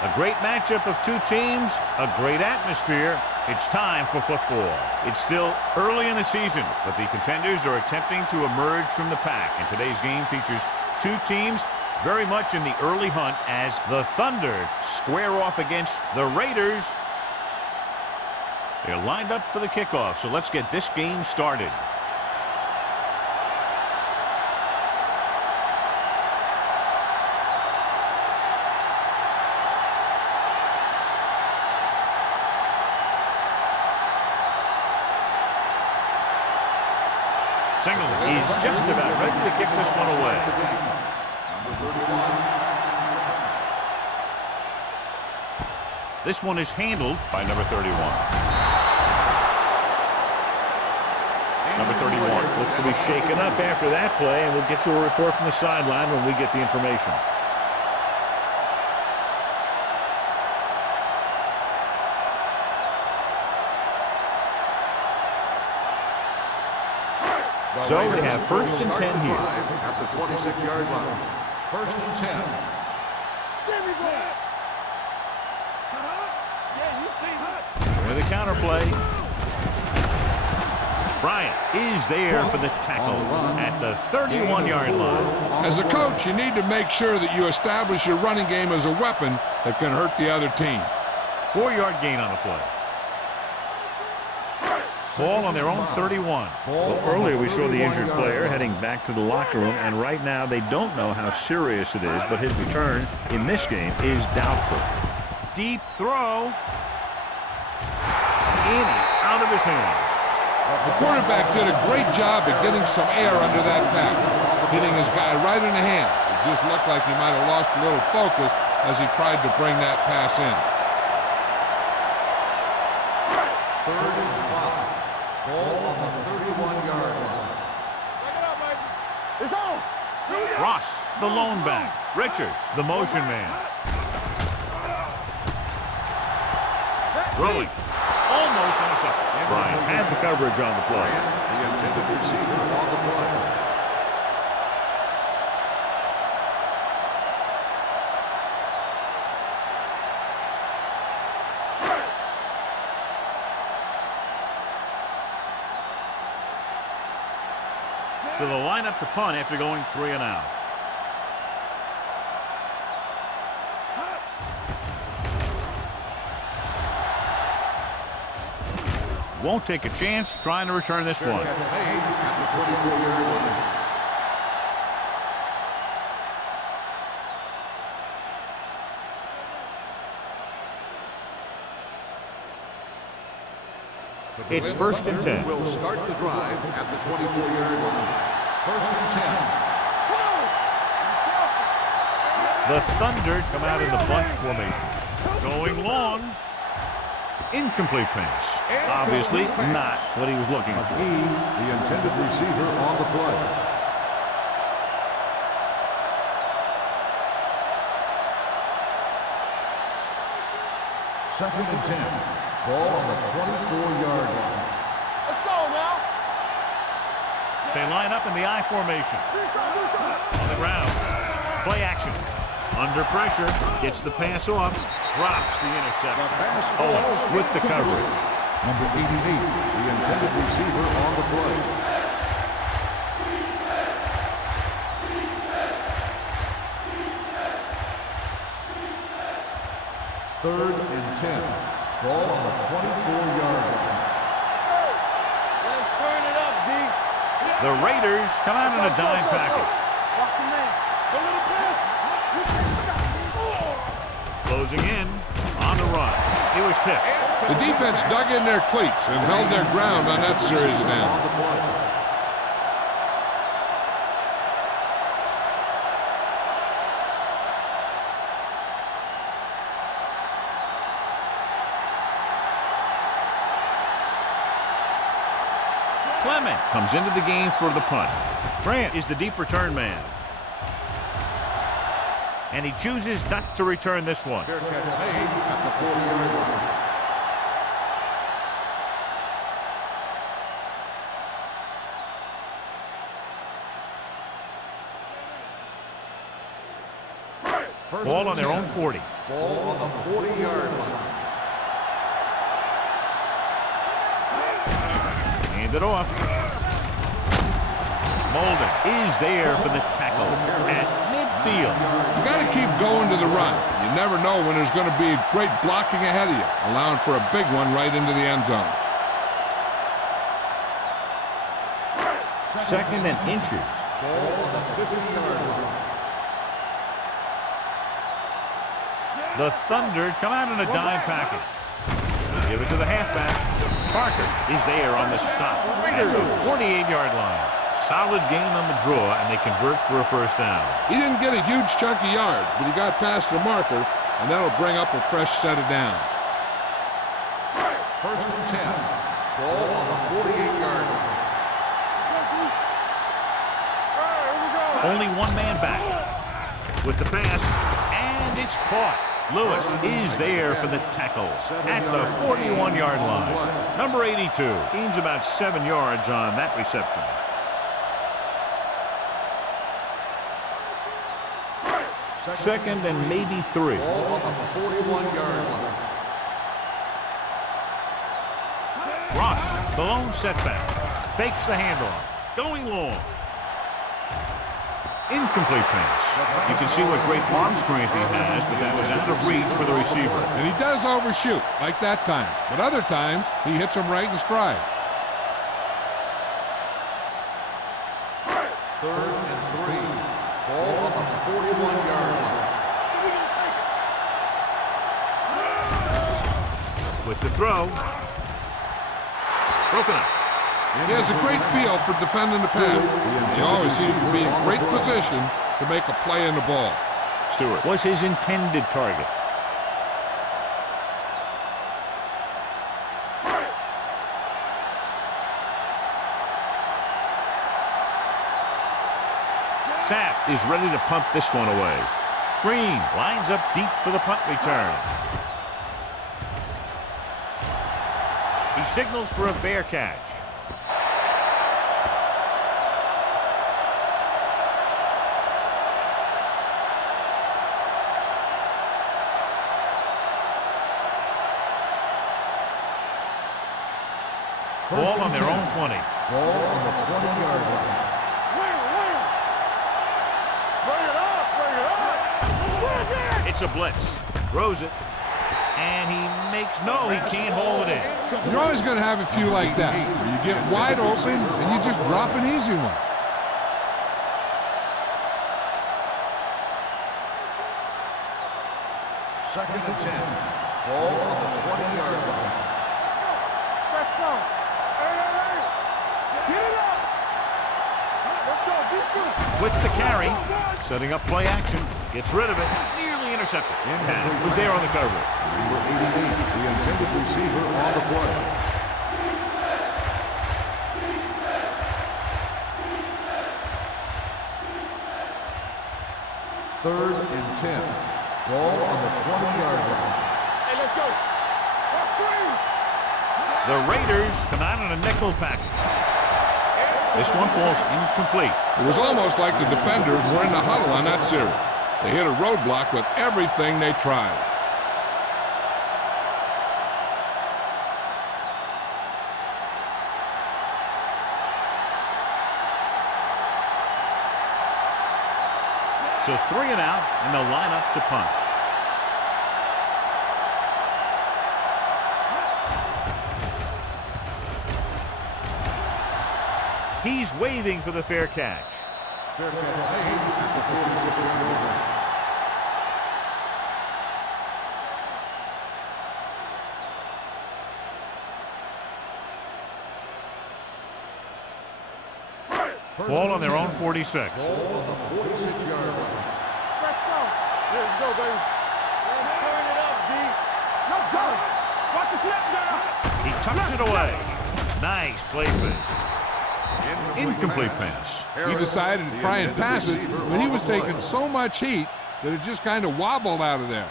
A great matchup of two teams, a great atmosphere. It's time for football. It's still early in the season, but the contenders are attempting to emerge from the pack. And today's game features two teams very much in the early hunt as the Thunder square off against the Raiders. They're lined up for the kickoff, so let's get this game started. He's just about ready to kick this one away. This one is handled by number 31. Number 31 looks to be shaken up after that play, and we'll get you a report from the sideline when we get the information. So we have first and 10 here. At the 26-yard line. First and 10. With the counter play. Bryant is there for the tackle at the 31-yard line. As a coach, you need to make sure that you establish your running game as a weapon that can hurt the other team. 4-yard gain on the play. Ball on their own 31. Well, earlier we saw the injured player heading back to the locker room, and right now they don't know how serious it is, but his return in this game is doubtful. Deep throw. In and out of his hands. The quarterback did a great job at getting some air under that pass, hitting his guy right in the hand. It just looked like he might have lost a little focus as he tried to bring that pass in. 3rd and 5. Ball on the 31-yard line. It's on. Ross, the lone back. Richards, the motion man. Throwing. Almost intercepted. Bryant had the coverage on the play. The intended receiver on the play. So the lineup to punt after going 3 and out. Won't take a chance trying to return this one. Catch made at the 24-yard line. It's first and 10. Will start the drive at the 24-yard line. First and 10. The Thunder come out in the bunch formation. Going long. Incomplete pass. Obviously not what he was looking for. The intended receiver on the play. Second and 10. Ball on the 24-yard line. Let's go now. They line up in the I formation. On the ground. Play action. Under pressure. Gets the pass off. Drops the interception. Owens with the coverage. Number 88, the intended receiver on the play. Third and 10. Ball on the 24-yard line. Let's turn it up, D. The Raiders come out in a dime package. Watch him, man. Go little pass. Closing in on the run. It was tipped. The defense dug in their cleats and held their ground on that series of downs. Clement comes into the game for the punt. Grant is the deep return man. And he chooses not to return this one. Fair catch made at the 40-yard line. Ball on their own 40. Ball on the 40-yard line. Hand it off. Molden is there for the tackle at midfield. You got to keep going to the run. You never know when there's going to be great blocking ahead of you, allowing for a big one right into the end zone. Second and inches. Ball on the 50-yard line. The Thunder come out in a dime package. They give it to the halfback. Parker is there on the stop. At the 48-yard line. Solid gain on the draw, and they convert for a first down. He didn't get a huge chunk of yards, but he got past the marker, and that'll bring up a fresh set of downs. First and 10. Ball on the 48-yard line. Only one man back. With the pass, and it's caught. Lewis is there for the tackle at the 41-yard line. Number 82 gains about 7 yards on that reception. Second and maybe 3. Ball on the 41-yard line. Ross, the lone setback, fakes the handoff, going long. Incomplete pass. You can see what great arm strength he has, but that was out of reach for the receiver. And he does overshoot, like that time. But other times, he hits him right in stride. Third and 3. Ball on the 41-yard line. With the throw. Broken up. He has a great feel for defending the pass. He always seems to be in great position to make a play in the ball. Stewart was his intended target. Sapp is ready to punt this one away. Green lines up deep for the punt return. He signals for a fair catch. Ball on their own 20. Ball on the 20-yard line. It's a blitz. Throws it. And he makes no, he can't hold it in. You're always going to have a few like that, where you get wide open and you just drop an easy one. Second and 10. Ball on the 20-yard line. Let's go. Hey. Get it up. Let's go. Defense. With the carry, setting up play action, gets rid of it, nearly intercepted. Tanner was there on the coverage. Number 88, the intended receiver on the play. Third and 10. Ball on the 20-yard line. Hey, let's go. Let's screen. The Raiders come out in a nickel package. This one falls incomplete. It was almost like the defenders were in the huddle on that series. They hit a roadblock with everything they tried. So 3 and out, and they'll line up to punt. He's waving for the fair catch. Fair catch made at the 46-yard line. Ball on their own 46. Ball on the 46-yard line. Let's go. Yeah, let's go, baby. Let's turn it up, D. Let's go. Watch the snap down. He tucks it away. Nice play fake. Incomplete pass. He decided to try and pass it, but he was taking so much heat that it just kind of wobbled out of there.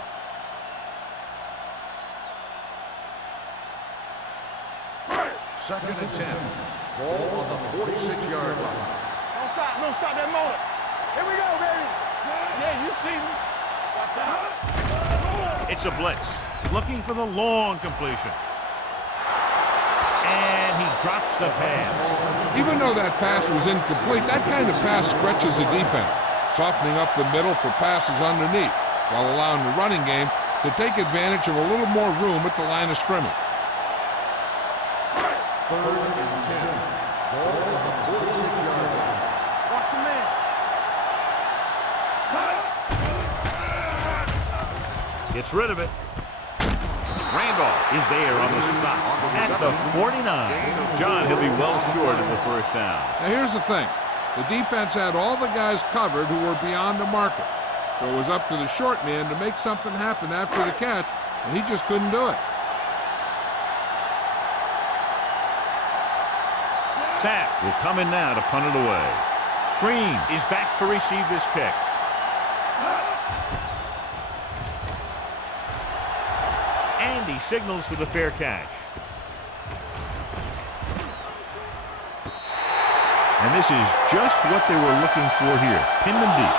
Second and 10. Ball on the 46-yard line. Don't stop that motor. Here we go, baby. Yeah, you see me. Watch out. It's a blitz. Looking for the long completion. And he drops the pass. Even though that pass was incomplete, that kind of pass stretches the defense, softening up the middle for passes underneath, while allowing the running game to take advantage of a little more room at the line of scrimmage. Third and 10. Ball on the 46-yard line. Watch your man. Gets rid of it. Randolph is there on the stop at the 49. John, he'll be well short of the first down. Now here's the thing. The defense had all the guys covered who were beyond the marker. So it was up to the short man to make something happen after the catch, and he just couldn't do it. Sapp will come in now to punt it away. Green is back to receive this kick. And he signals for the fair catch. And this is just what they were looking for here. Pin them deep.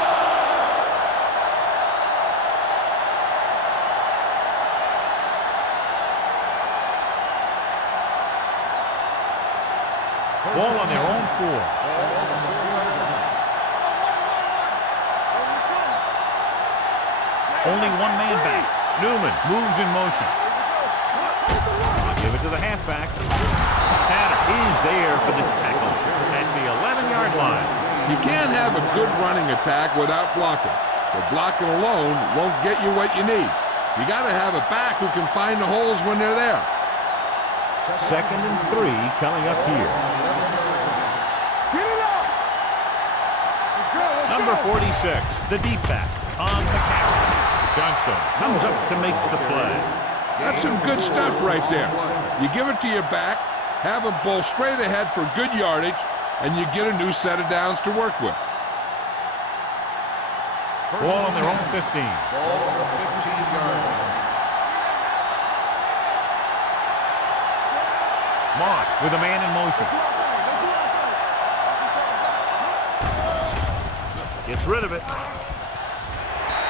Ball on their own 4. Only one man back. Newman moves in motion. They'll give it to the halfback. Tanner is there for the tackle at the 11-yard line. You can't have a good running attack without blocking. But blocking alone won't get you what you need. You got to have a back who can find the holes when they're there. Second and 3 coming up here. Get it up. Number 46, the deep back on the carry. Johnstone comes up to make the play. That's some good stuff right there. You give it to your back, have him bowl straight ahead for good yardage, and you get a new set of downs to work with. Ball on their own 15. Ball on the 15-yard line. Moss with a man in motion. Gets rid of it.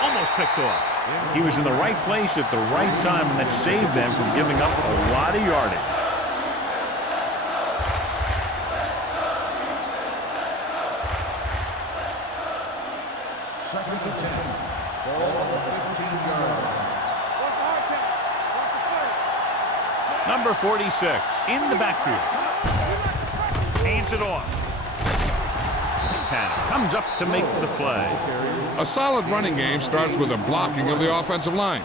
Almost picked off. He was in the right place at the right time, and that saved them from giving up a lot of yardage. Second and 10. Ball on the 15-yard line. Number 46 in the backfield. Hands it off. Tanner comes up to make the play. A solid running game starts with a blocking of the offensive line.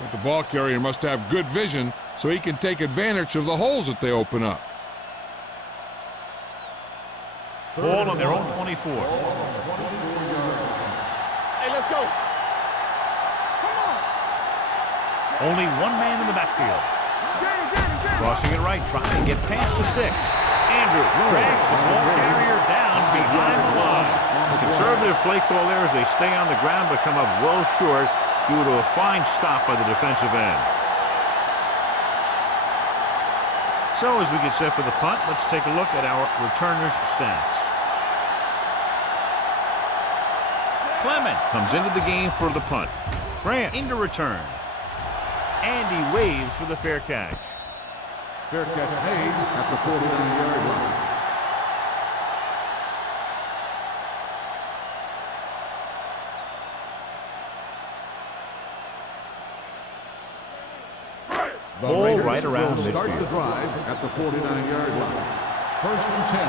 But the ball carrier must have good vision so he can take advantage of the holes that they open up. Ball on their own 24. Hey, let's go. Come on. Only one man in the backfield. Crossing it right, trying to get past the sticks. Andrews drags the ball carrier down behind the line. Conservative play call there as they stay on the ground but come up well short due to a fine stop by the defensive end. So as we get set for the punt, let's take a look at our returners' stats. Clement comes into the game for the punt. Grant into return. And he waves for the fair catch. Fair catch made at the 49-yard line. The Ball Raiders right around will start midfield. the drive at the 49-yard line. First and 10.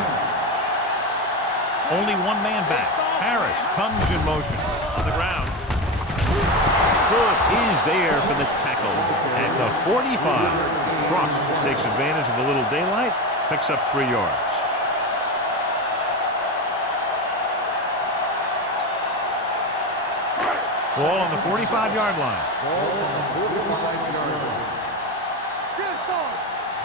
Only one man back. Harris comes in motion on the ground. Hood is there for the tackle at the 45. Cross takes advantage of a little daylight, picks up 3 yards. Ball on the 45-yard line. Ball on the 45-yard line.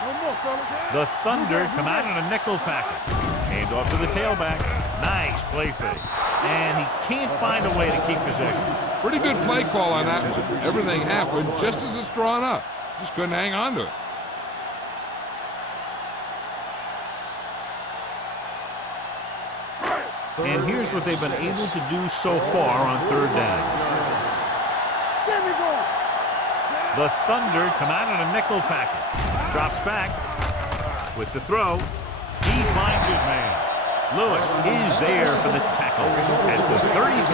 No more, fellas. The Thunder come out in a nickel package. Hand off to the tailback. Nice play fake. And he can't find a way to keep possession. Pretty good play call on that one. Everything happened just as it's drawn up. Just couldn't hang on to it. And here's what they've been able to do so far on third down. There we go. The Thunder come out in a nickel package. Drops back with the throw. He finds his man. Lewis is there for the tackle at the 33.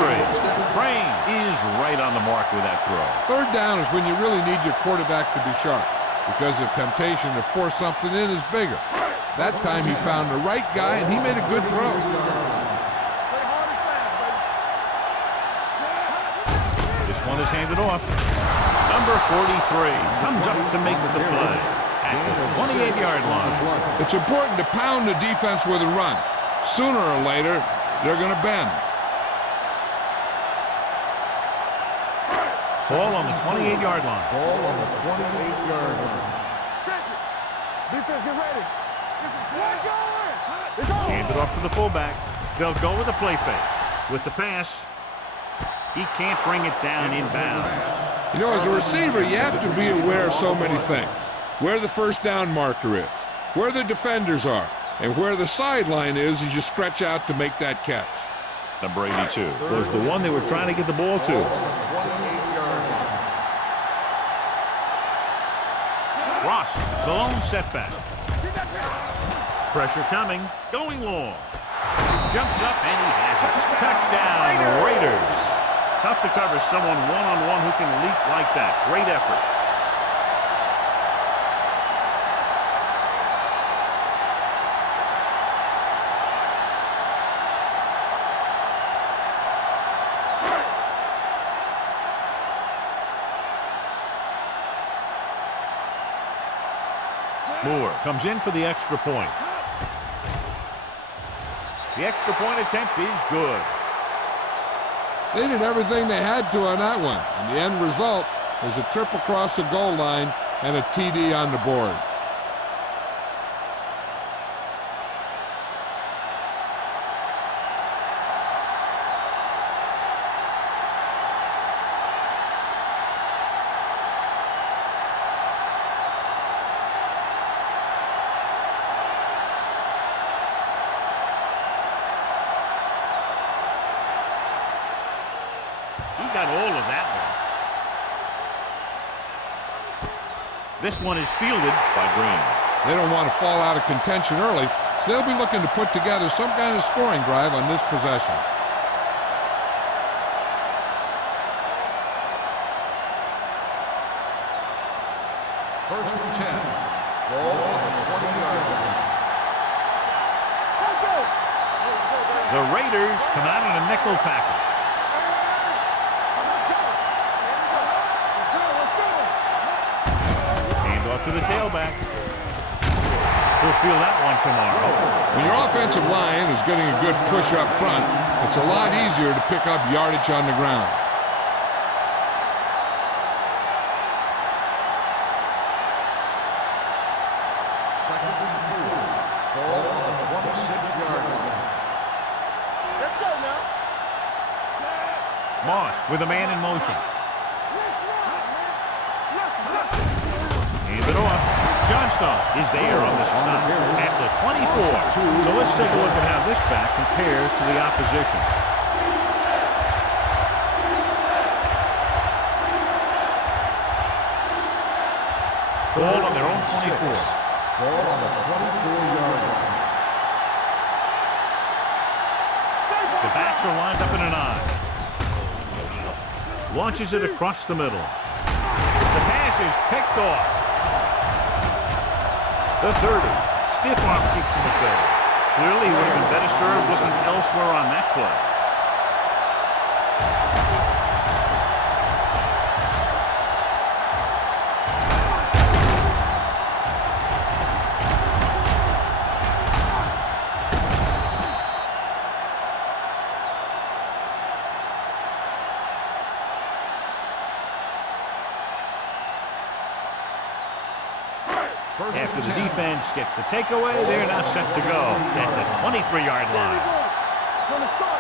Crane is right on the mark with that throw. Third down is when you really need your quarterback to be sharp because the temptation to force something in is bigger. That time he found the right guy and he made a good throw. This one is handed off. Number 43 comes up to make the play at the 28-yard line. It's important to pound the defense with a run. Sooner or later, they're going to bend. Ball on the 28-yard line. Ball on the 28-yard line. Check it. Defense, get ready. Flag going. It's on. Hand it off to the fullback. They'll go with a play fake. With the pass, he can't bring it down inbounds. You know, as a receiver, you have to be aware of so many things. Where the first down marker is, where the defenders are, and where the sideline is as you stretch out to make that catch. Number 82 was the one they were trying to get the ball to. Ball on the 28-yard line. Ross, the lone setback. Pressure coming, going long. Jumps up and he has it. Touchdown, Raiders. Tough to cover someone one-on-one who can leap like that. Great effort. Moore comes in for the extra point. The extra point attempt is good. They did everything they had to on that one, and the end result was a trip across the goal line and a TD on the board. He got all of that one. This one is fielded by Green. They don't want to fall out of contention early, so they'll be looking to put together some kind of scoring drive on this possession. First and 10. Ball on the 20-yard line. Let's go. The Raiders come out in a nickel package. Hand off to the tailback. He'll feel that one tomorrow. When your offensive line is getting a good push up front, it's a lot easier to pick up yardage on the ground. Second and 4. Ball on the 26-yard line. Let's go now. Moss with a man in motion. Hand it off. Johnstone is there on the stop at the 24. So let's take a look at how this back compares to the opposition. Ball on their own 24. Ball on the 24-yard line. The backs are lined up in an I. Launches it across the middle. The pass is picked off. The 30. Stiff arm keeps him at bay. Clearly, he would have been better served looking elsewhere on that play. after the defense gets the takeaway, they're now set to go at the 23-yard line. From the start.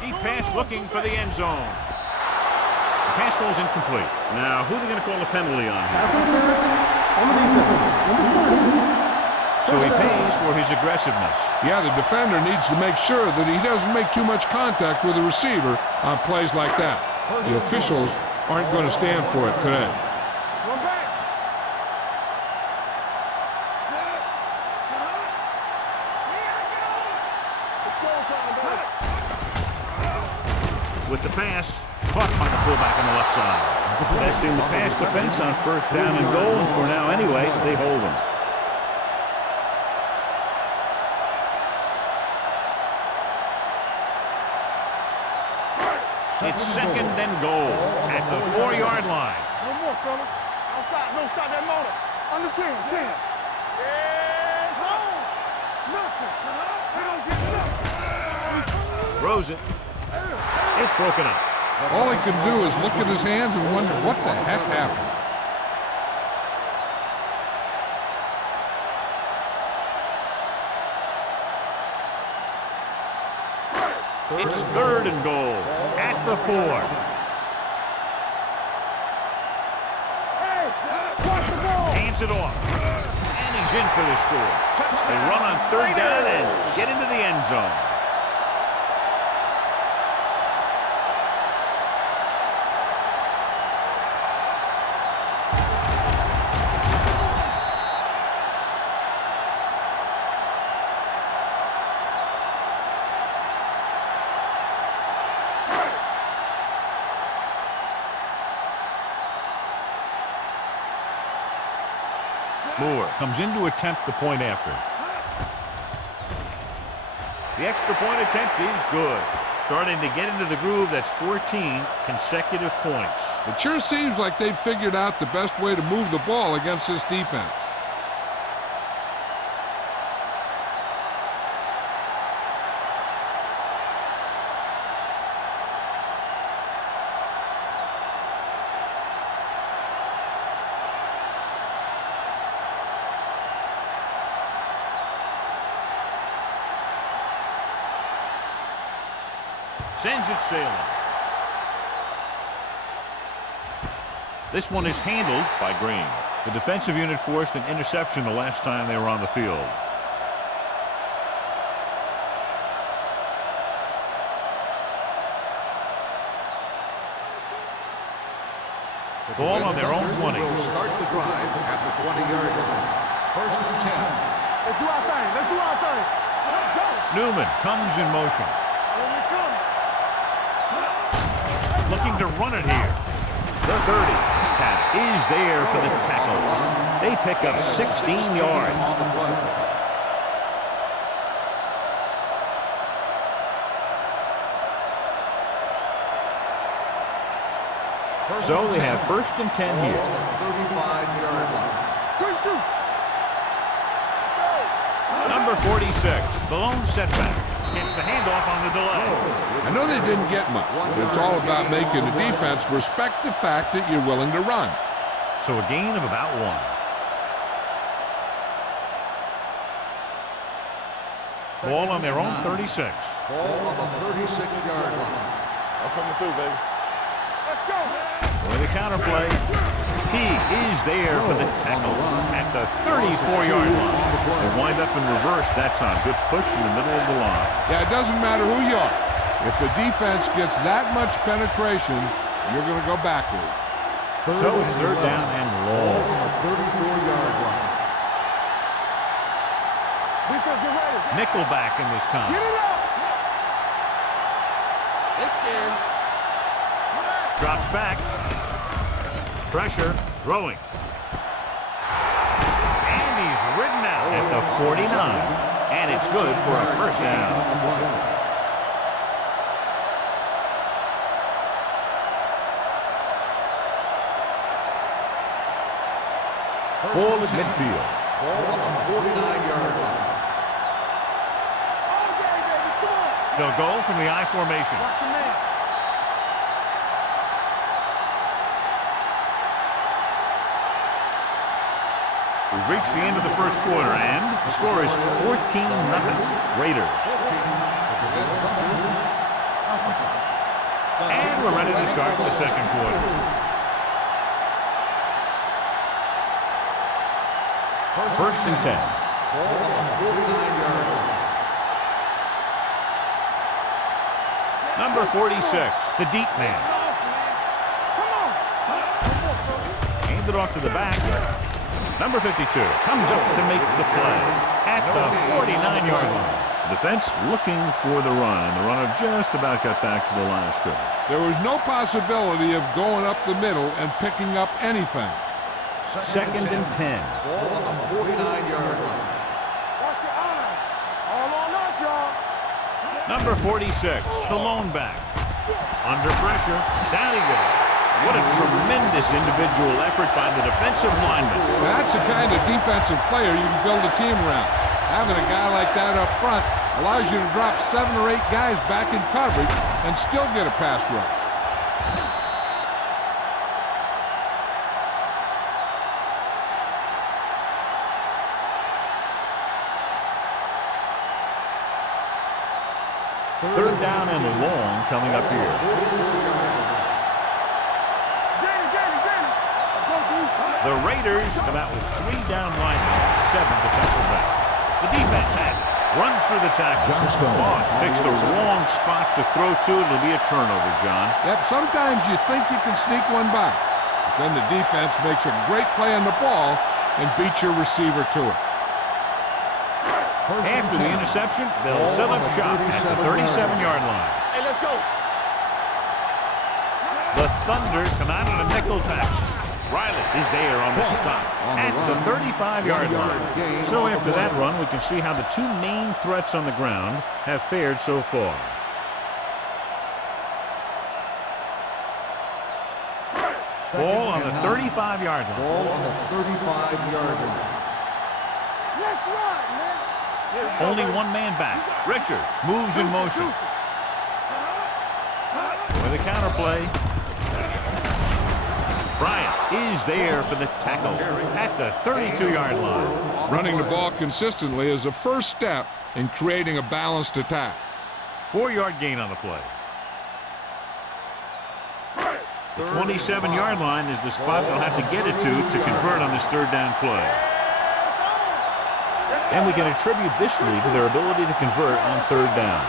Deep pass looking for the end zone. The pass falls incomplete. Now, who are they going to call a penalty on here? Pass interference on the defense. Number 30. So he pays for his aggressiveness. Yeah, the defender needs to make sure that he doesn't make too much contact with the receiver on plays like that. The officials aren't going to stand for it today. Run back. With the pass, caught by the fullback on the left side. Testing the pass defense on first down and goal, and for now anyway, they hold him. It's second and goal at the 4-yard line. One more, fella. Outside. No, stop that motor. Under 10. Yeah, home. Nothing. We don't get nothing. Throws it. It's broken up. All he can do is look at his hands and wonder what the heck happened. It's third and goal at the 4. Hands it off. And he's in for the score. They run on third down and get into the end zone. Moore comes in to attempt the point after. The extra point attempt is good. Starting to get into the groove. That's 14 consecutive points. It sure seems like they've figured out the best way to move the ball against this defense. Sends it sailing. This one is handled by Green. The defensive unit forced an interception the last time they were on the field. The ball on their own 20. Will start the drive at the 20-yard line. First and 10. Let's do our thing. Let's go. Newman comes in motion. Here we come. Looking to run it here. The 30 tap is there for the tackle. They pick up 16 yards. So they have first and 10 here. 35-yard line. Quick shoot. Number 46, the lone setback. Gets the handoff on the delay. I know they didn't get much, but it's all about making the defense respect the fact that you're willing to run. So a gain of about 1. Ball on their own 36. Ball on the 36-yard line. I'm coming through, baby. Let's go. For the counterplay. He is there for the tackle at the 34-yard line. They wind up in reverse that time. Good push in the middle of the line. Yeah, it doesn't matter who you are. If the defense gets that much penetration, you're going to go backward. So it's third down and long. On the 34-yard line. Defense, get ready. Nickelback in this time. Get it up. This game. Drops back. Pressure. Throwing. And he's ridden out at the 49. And it's good for a first down. Ball at midfield. Ball on the 49-yard line. All day, baby. Come on. They'll go from the I formation. Watch your man. We've reached the end of the first quarter, and the score is 14-0 Raiders. And we're ready to start the second quarter. First and 10. Ball on the 49-yard line. Number 46, the deep man. Handed off to the back. Number 52 comes up to make the play at the 49-yard line. The defense looking for the run, and the runner just about got back to the line of scrimmage. There was no possibility of going up the middle and picking up anything. Second and 10. Ball on the 49-yard line. Watch your eyes. All on us, y'all. Number 46, the lone back. Under pressure, down he goes. What a tremendous individual effort by the defensive lineman. That's the kind of defensive player you can build a team around. Having a guy like that up front allows you to drop 7 or 8 guys back in coverage and still get a pass rush. Third down and long coming up here. The Raiders come out with 3 down linemen and 7 defensive backs. The defense has it. Runs through the tackle. Moss picks the wrong spot to throw to. It'll be a turnover, John. Yep, sometimes you think you can sneak one by, but then the defense makes a great play on the ball and beats your receiver to it. After the interception, they'll set up shop at the 37-yard line. Hey, let's go. The Thunder come out on a nickel tackle. Riley is there on the stop at the 35-yard line. So after that run, we can see how the 2 main threats on the ground have fared so far. Ball on the 35-yard line. Ball on the 35-yard line. Let's run, man. Only 1 man back. Richards moves in motion. With a counterplay. Bryant is there for the tackle at the 32-yard line. Running the ball consistently is the first step in creating a balanced attack. 4-yard gain on the play. The 27-yard line is the spot they'll have to get it to convert on this third down play. And we can attribute this lead to their ability to convert on third down.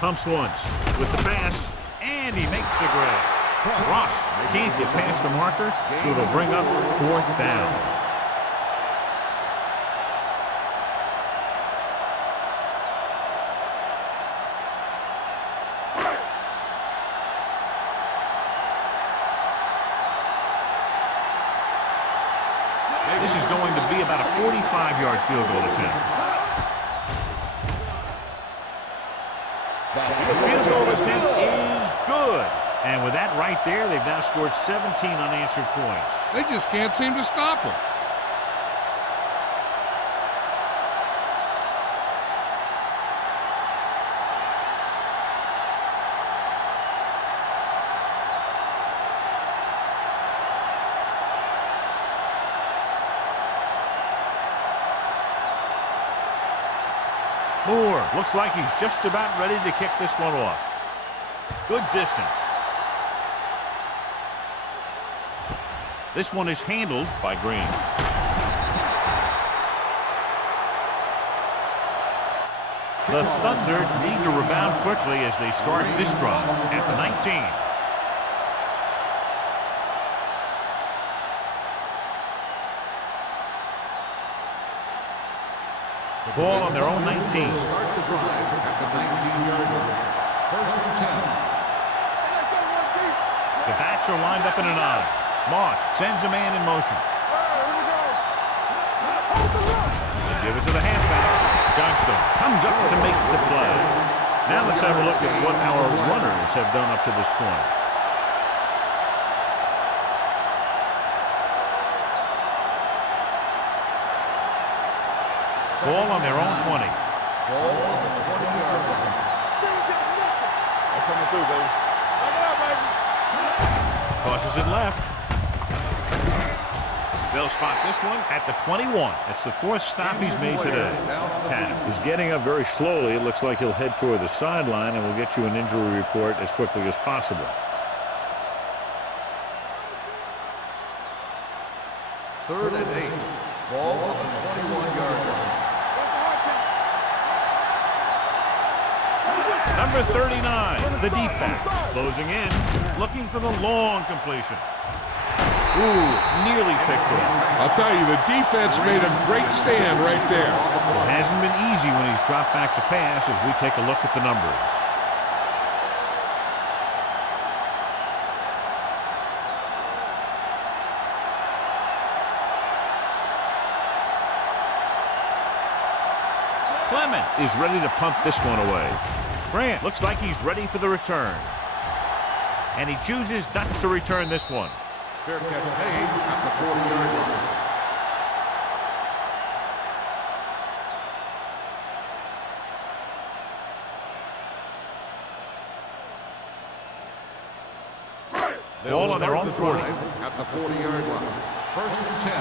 Pumps once with the pass, and he makes the grab. Ross can't get past the marker, so it'll bring up 4th down. This is going to be about a 45-yard field goal attempt. The field goal attempt is good. And with that right there, they've now scored 17 unanswered points. They just can't seem to stop them. Moore looks like he's just about ready to kick this one off. Good distance. This one is handled by Green. The Thunder need to rebound quickly as they start this drive at the 19. The ball on their own 19. Start the drive at the 19-yard line. First and 10. The backs are lined up in an I. Moss sends a man in motion. They give it to the halfback. Johnstone comes up to make the play. Now let's have a look at what our runners have done up to this point. Ball on their own 20. Ball on the 20-yard line. They're coming through, baby. Back it up, baby. Tosses it left. They'll spot this one at the 21. That's the fourth stop he's made today. Tanner is getting up very slowly. It looks like he'll head toward the sideline, and we'll get you an injury report as quickly as possible. Third and 8. Ball on the 21-yard line. Number 39, the deep back, closing in, looking for the long completion. Ooh, nearly picked off. I'll tell you, the defense made a great stand right there. It hasn't been easy when he's dropped back to pass as we take a look at the numbers. Clement is ready to punt this one away. Grant looks like he's ready for the return. And he chooses not to return this one. Fair catch made at the 40-yard line. Ball on their own 40. At the 40-yard line. First and 10.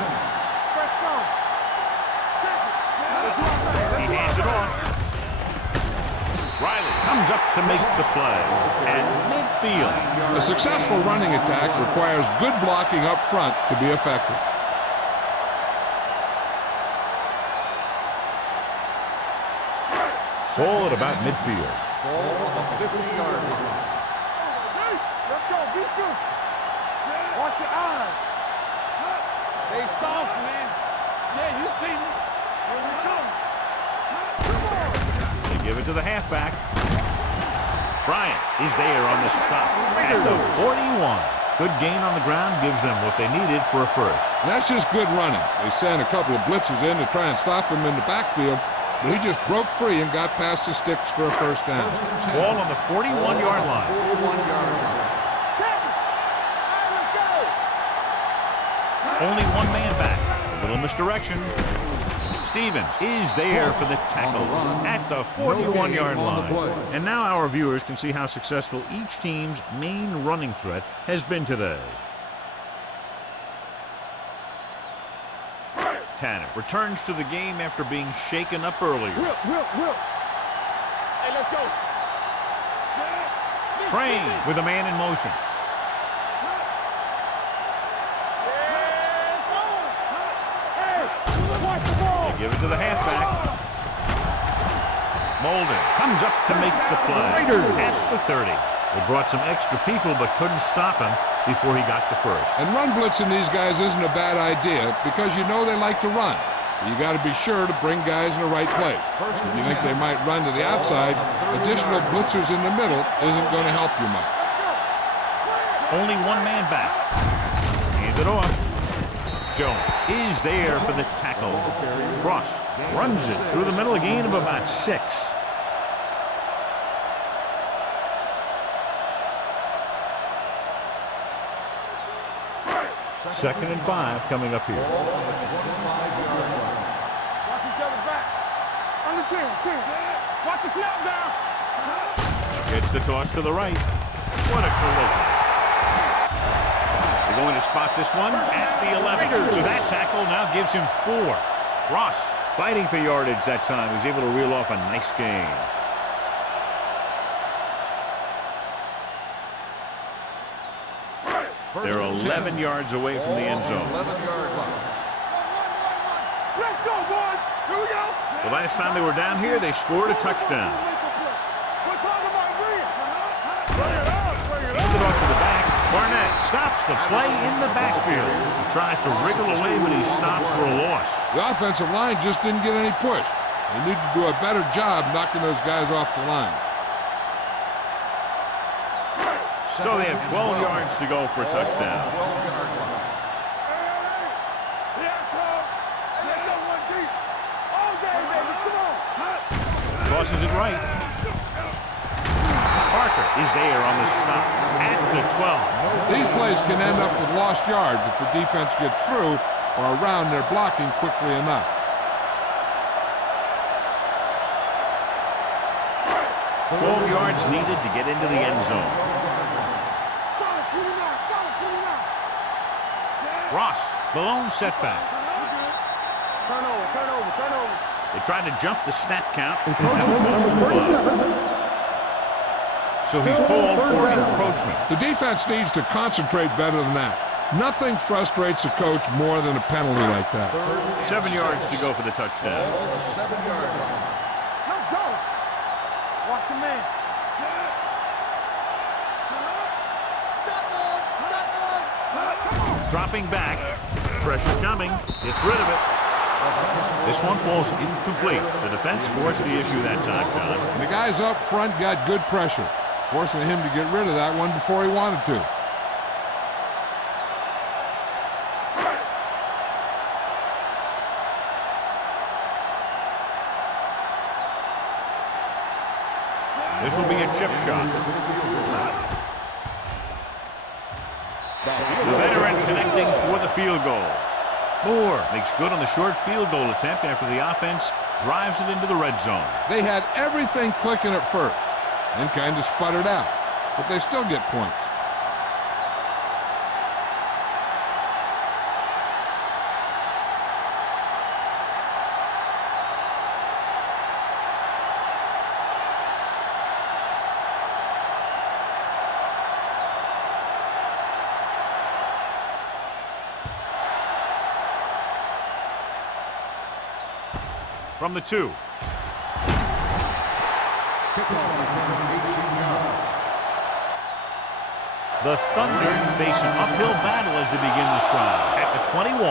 He hands it off. Riley comes up to make the play. At midfield. A successful running attack requires good blocking up front to be effective. Ball at about midfield. Ball on the 50-yard line. Let's go, beat you. Watch your eyes. They soft, man. Yeah, you see me. Here we go. Come on. They give it to the halfback. Bryant is there on the stop at the 41. Good gain on the ground gives them what they needed for a first. And that's just good running. They sent a couple of blitzes in to try and stop him in the backfield, but he just broke free and got past the sticks for a first down. Ball on the 41-yard line. 41-yard line. Only one man back. A little misdirection. Stevens is there for the tackle at the 41-yard line. And now our viewers can see how successful each team's main running threat has been today. Tanner returns to the game after being shaken up earlier. Whip. Hey, let's go. Crane with a man in motion. Give it to the halfback. Molden comes up to make the play at the 30. They brought some extra people but couldn't stop him before he got the first. And run blitzing these guys isn't a bad idea because you know they like to run. You got to be sure to bring guys in the right place. If you think they might run to the outside, additional blitzers in the middle isn't going to help you much. Only one man back. Hands it off. Jones is there for the tackle. Ross runs it through the middle, a gain of about 6. Second and 5 coming up here. Watch each other back. On the chin. Watch the snap down. Gets the toss to the right. What a collision. They're going to spot this one at the 11. So that tackle now gives him 4. Ross fighting for yardage that time. He was able to reel off a nice gain. They're 11 yards away from the end zone. 11-yard line. Let's go, boys. Here we go. The last time they were down here, they scored a touchdown. We're talking about Bring it Hands it off to the back. Barnett stops the play in the backfield. He tries to wriggle away, but he's stopped for a loss. The offensive line just didn't get any push. They need to do a better job knocking those guys off the line. So they have 12 yards to go for a touchdown. 12-yard line. Tosses it right. Parker is there on the stop at the 12. These plays can end up with lost yards if the defense gets through or around their blocking quickly enough. $12 yards needed to get into the end zone. Ross, the lone setback. Turnover. They tried to jump the snap count. Encroachment number 37. So he's called for encroachment. The defense needs to concentrate better than that. Nothing frustrates a coach more than a penalty like that. 7 yards to go for the touchdown. Ball on the 7-yard line. Let's go. Watch your man. Dropping back. Pressure coming. Gets rid of it. This one falls incomplete. The defense forced the issue that time, John. And the guys up front got good pressure, forcing him to get rid of that one before he wanted to. This will be a chip shot. The veteran connecting for the field goal. Moore makes good on the short field goal attempt after the offense drives it into the red zone. They had everything clicking at first and kind of sputtered out, but they still get points. From the 2. Kickoff return 18 yards. The Thunder face an uphill battle as they begin this drive at the 21.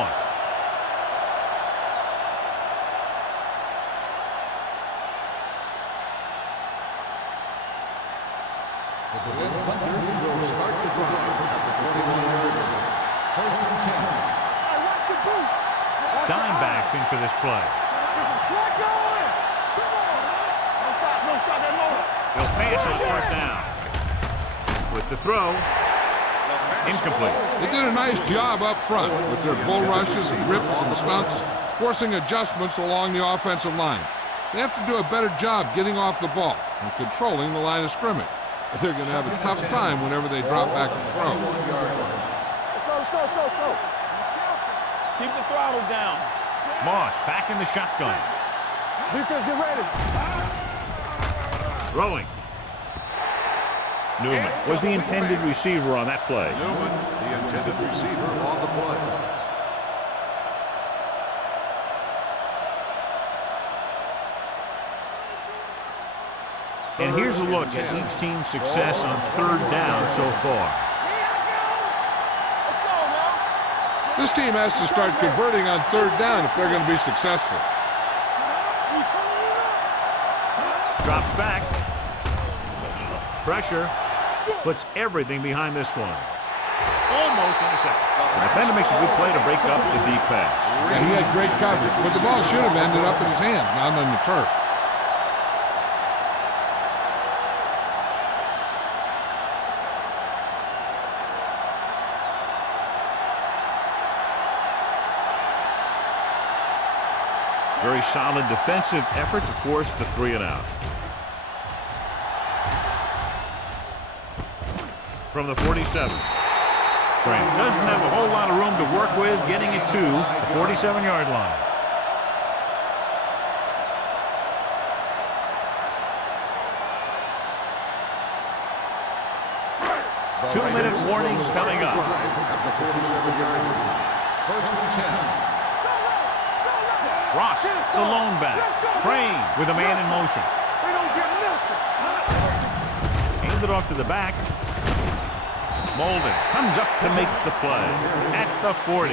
The Berlin Thunder will start the drive at the 21-yard line. First and 10. Dime backs in for this play. He'll pass it first down. With the throw, incomplete. They did a nice job up front with their bull rushes and rips and stunts, forcing adjustments along the offensive line. They have to do a better job getting off the ball and controlling the line of scrimmage. They're going to have a tough time whenever they drop back and throw. Let's go. Keep the throttle down. Moss back in the shotgun. Defense, get ready. Throwing. Newman was the intended receiver on that play. Newman, the intended receiver on the play. And here's a look at each team's success on third down so far. This team has to start converting on third down if they're going to be successful. Drops back. Pressure. Puts everything behind this one. Almost intercepted. The defender makes a good play to break up the deep pass. Yeah, he had great coverage, but the ball should have ended up in his hand, not on the turf. Very solid defensive effort to force the 3-and-out. From the 47. Frank doesn't have a whole lot of room to work with, getting it to the 47-yard line. The 2-minute Raiders warnings will coming start the up. drive at the 47-yard line. First and 10. Ross, the lone back. Crane with a man in motion. They don't get nothing. Aimed it off to the back. Molden comes up to make the play at the 40.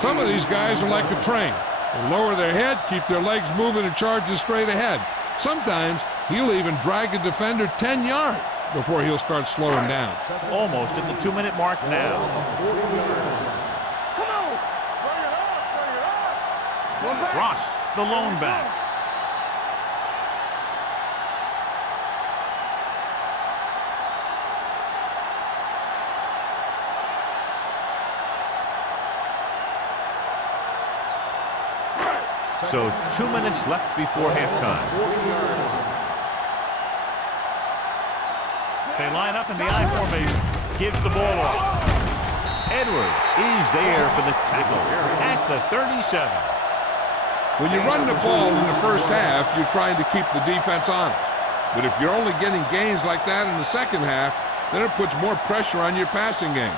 Some of these guys are like a train. They lower their head, keep their legs moving, and charge straight ahead. Sometimes he'll even drag a defender 10 yards before he'll start slowing down. Almost at the 2-minute mark now. Come on. Bring it up. Ross, the lone back. So 2 minutes left before halftime. They line up in the I formation. Gives the ball off. Edwards is there for the tackle at the 37. When you run the ball in the first half, you're trying to keep the defense honest. But if you're only getting gains like that in the second half, then it puts more pressure on your passing game.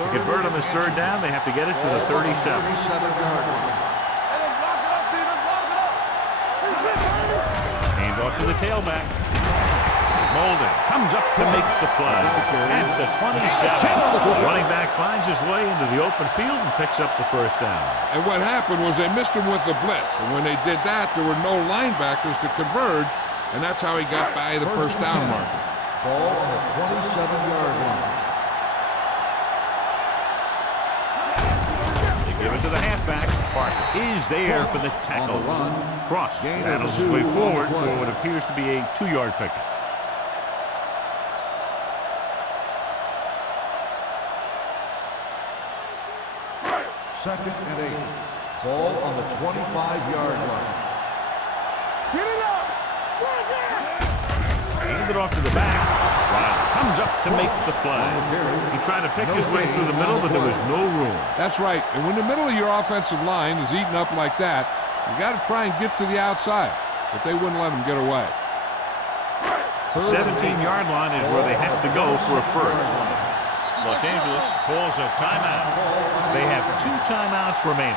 To convert on this third down, they have to get it to the 37. 37-yard line. Hand off to the tailback. Molden comes up to make the play at the 27. Running back finds his way into the open field and picks up the first down. And what happened was they missed him with the blitz. And when they did that, there were no linebackers to converge, and that's how he got by the first down marker. Ball on the 27-yard line. Give it to the halfback. Parker is there for the tackle. On the run. Cross Gain of battles his 2 way on the forward play. for what appears to be a 2-yard pickup. Second and 8. Ball on the 25-yard line. Get it up! Hand it off to the back. Riley comes up to make the play. He tried to pick his way through the middle, but there was no room. That's right. And when the middle of your offensive line is eaten up like that, you got to try and get to the outside. But they wouldn't let him get away. The 17-yard line is where they have to go for a first. Los Angeles calls a timeout. They have 2 timeouts remaining.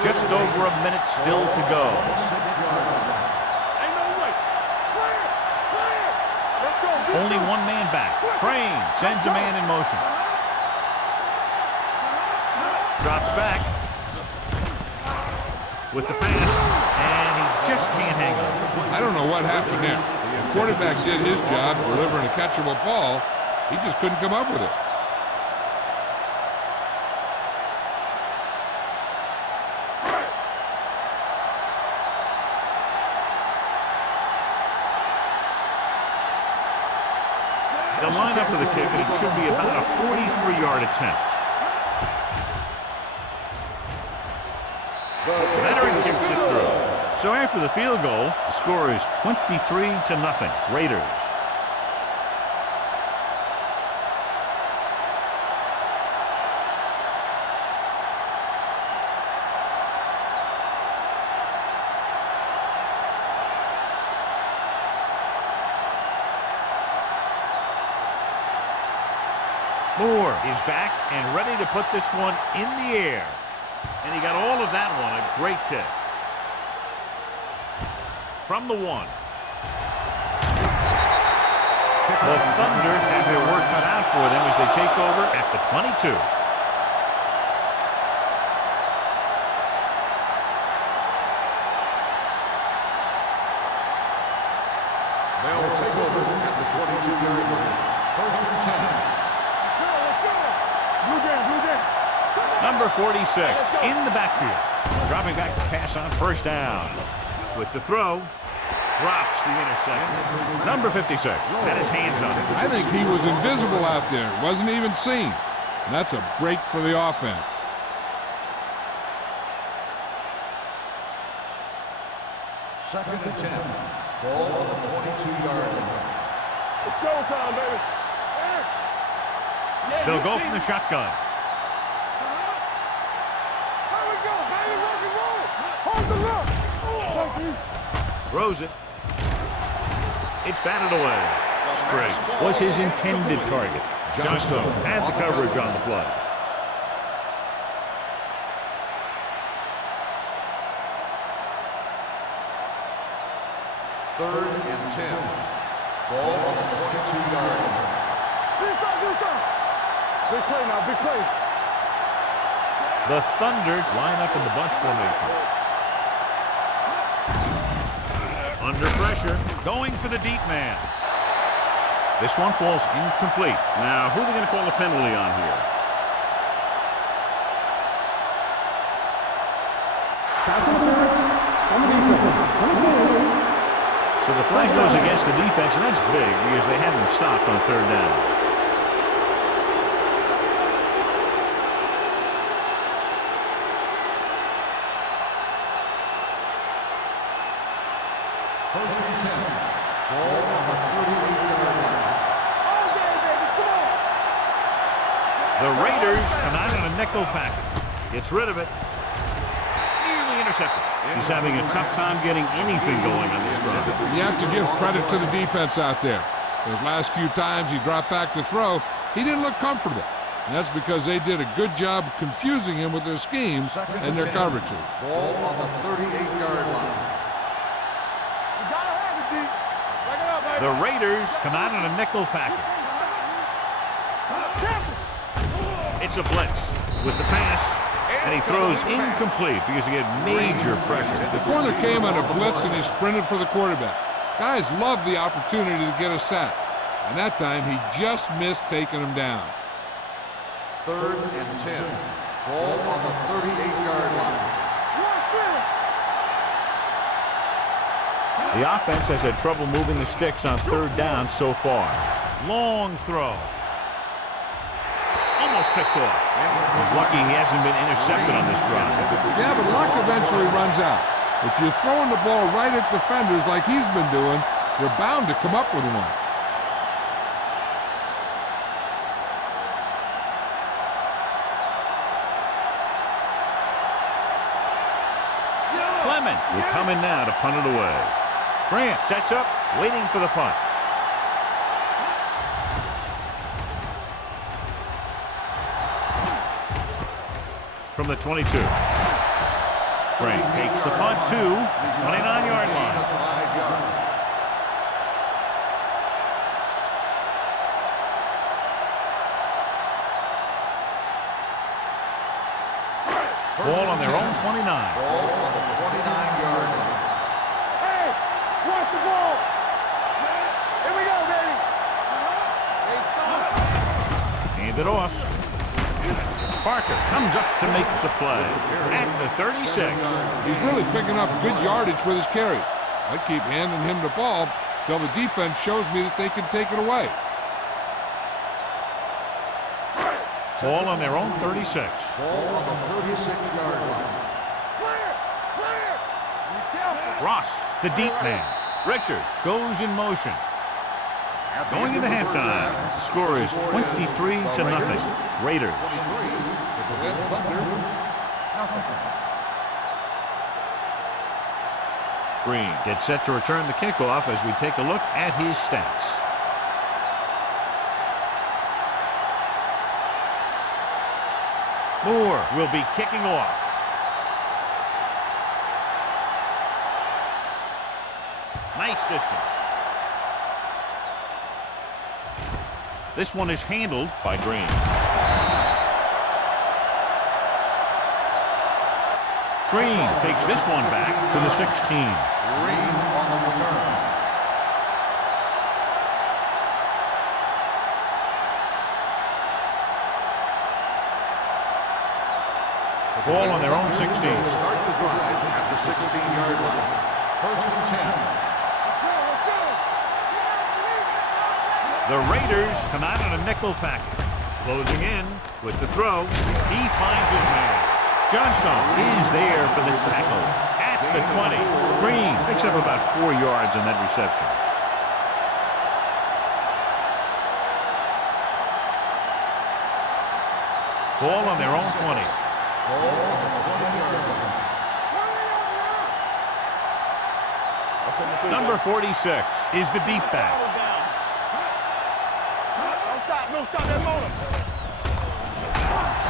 Just over a minute still to go. Ain't no way. Clear! Clear! Let's go. Only one man back. Crane sends a man in motion. Drops back with the pass, and he just can't hang on. I don't know what happened there. The quarterback did his job delivering a catchable ball. He just couldn't come up with it. They'll line up for the kick, and it should be about a 43-yard attempt. Veteran kicks it through. So after the field goal, the score is 23-0. Raiders. Moore is back and ready to put this one in the air. And he got all of that one, a great kick. From the 1. The Thunder have their work cut out for them as they take over at the 22. They'll take over at the 22-yard line. First and 10. Number 46 in the backfield. Dropping back to pass on first down. With the throw, drops the interception. Number 56 had his hands on it. I think he was invisible out there. Wasn't even seen. And that's a break for the offense. Second and 10. Ball on the 22-yard line. It's showtime, baby. They'll go from the shotgun. There we go, baby. Rock and roll. Hold the look. Thank you. Throws it. It's batted away. Spriggs was his intended target. Johnson had the coverage on the play. Third and 10. Ball on the 22-yard line. Do something. Big play now, big play. The Thunder line up in the bunch formation. Under pressure, going for the deep man. This one falls incomplete. Now, who are they going to call a penalty on here? Pass interference on the defense. So the flag goes against the defense, and that's big because they had them stopped on third down. First and 10. Ball on the 38-yard line. All day, baby, come on. The Raiders come out in a nickel package. Gets rid of it. Nearly intercepted. He's having a tough time getting anything going on this drive. You have to give credit to the defense out there. Those last few times he dropped back to throw, he didn't look comfortable. And that's because they did a good job confusing him with their schemes and their coverages. Ball on the 38-yard line. You gotta have it, D. Back it up, baby. The Raiders come out in a nickel package. It's a blitz with the pass, and he throws incomplete because he had major pressure. The corner came on a blitz and he sprinted for the quarterback. Guys love the opportunity to get a sack. And that time he just missed taking him down. Third and 10. Ball on the 38-yard line. The offense has had trouble moving the sticks on third down so far. Long throw. Almost picked off. He's lucky he hasn't been intercepted on this drive. Yeah, but luck eventually runs out. If you're throwing the ball right at defenders like he's been doing, you're bound to come up with one. Clement will come in now to punt it away. Grant sets up, waiting for the punt. From the 22. Grant takes the punt to the 29-yard line. 5 yards. Ball on their own 29. Ball on the 29-yard line. Hey, watch the ball. Here we go, baby. Hand it off. Parker comes up to make the play at the 36. He's really picking up good yardage with his carry. I keep handing him the ball till the defense shows me that they can take it away. Ball on their own 36. Ball on the 36-yard line. Clear, clear. Be careful. Ross, the deep man. Richards goes in motion. Going into halftime, the score is 23-0. Raiders. 23, the Berlin Thunder, nothing. Green gets set to return the kickoff as we take a look at his stats. Moore will be kicking off. Nice distance. This one is handled by Green. Green takes this one back to the 16. Green on the return. Ball on their own 16. Start the drive at the 16-yard line. First and 10. The Raiders come out in a nickel package. Closing in with the throw. He finds his man. Johnstone is there for the tackle at the 20. Green picks up about 4 yards on that reception. Ball on their own 20. Ball on the 20-yard line. Number 46 is the deep back. No, stop that motor.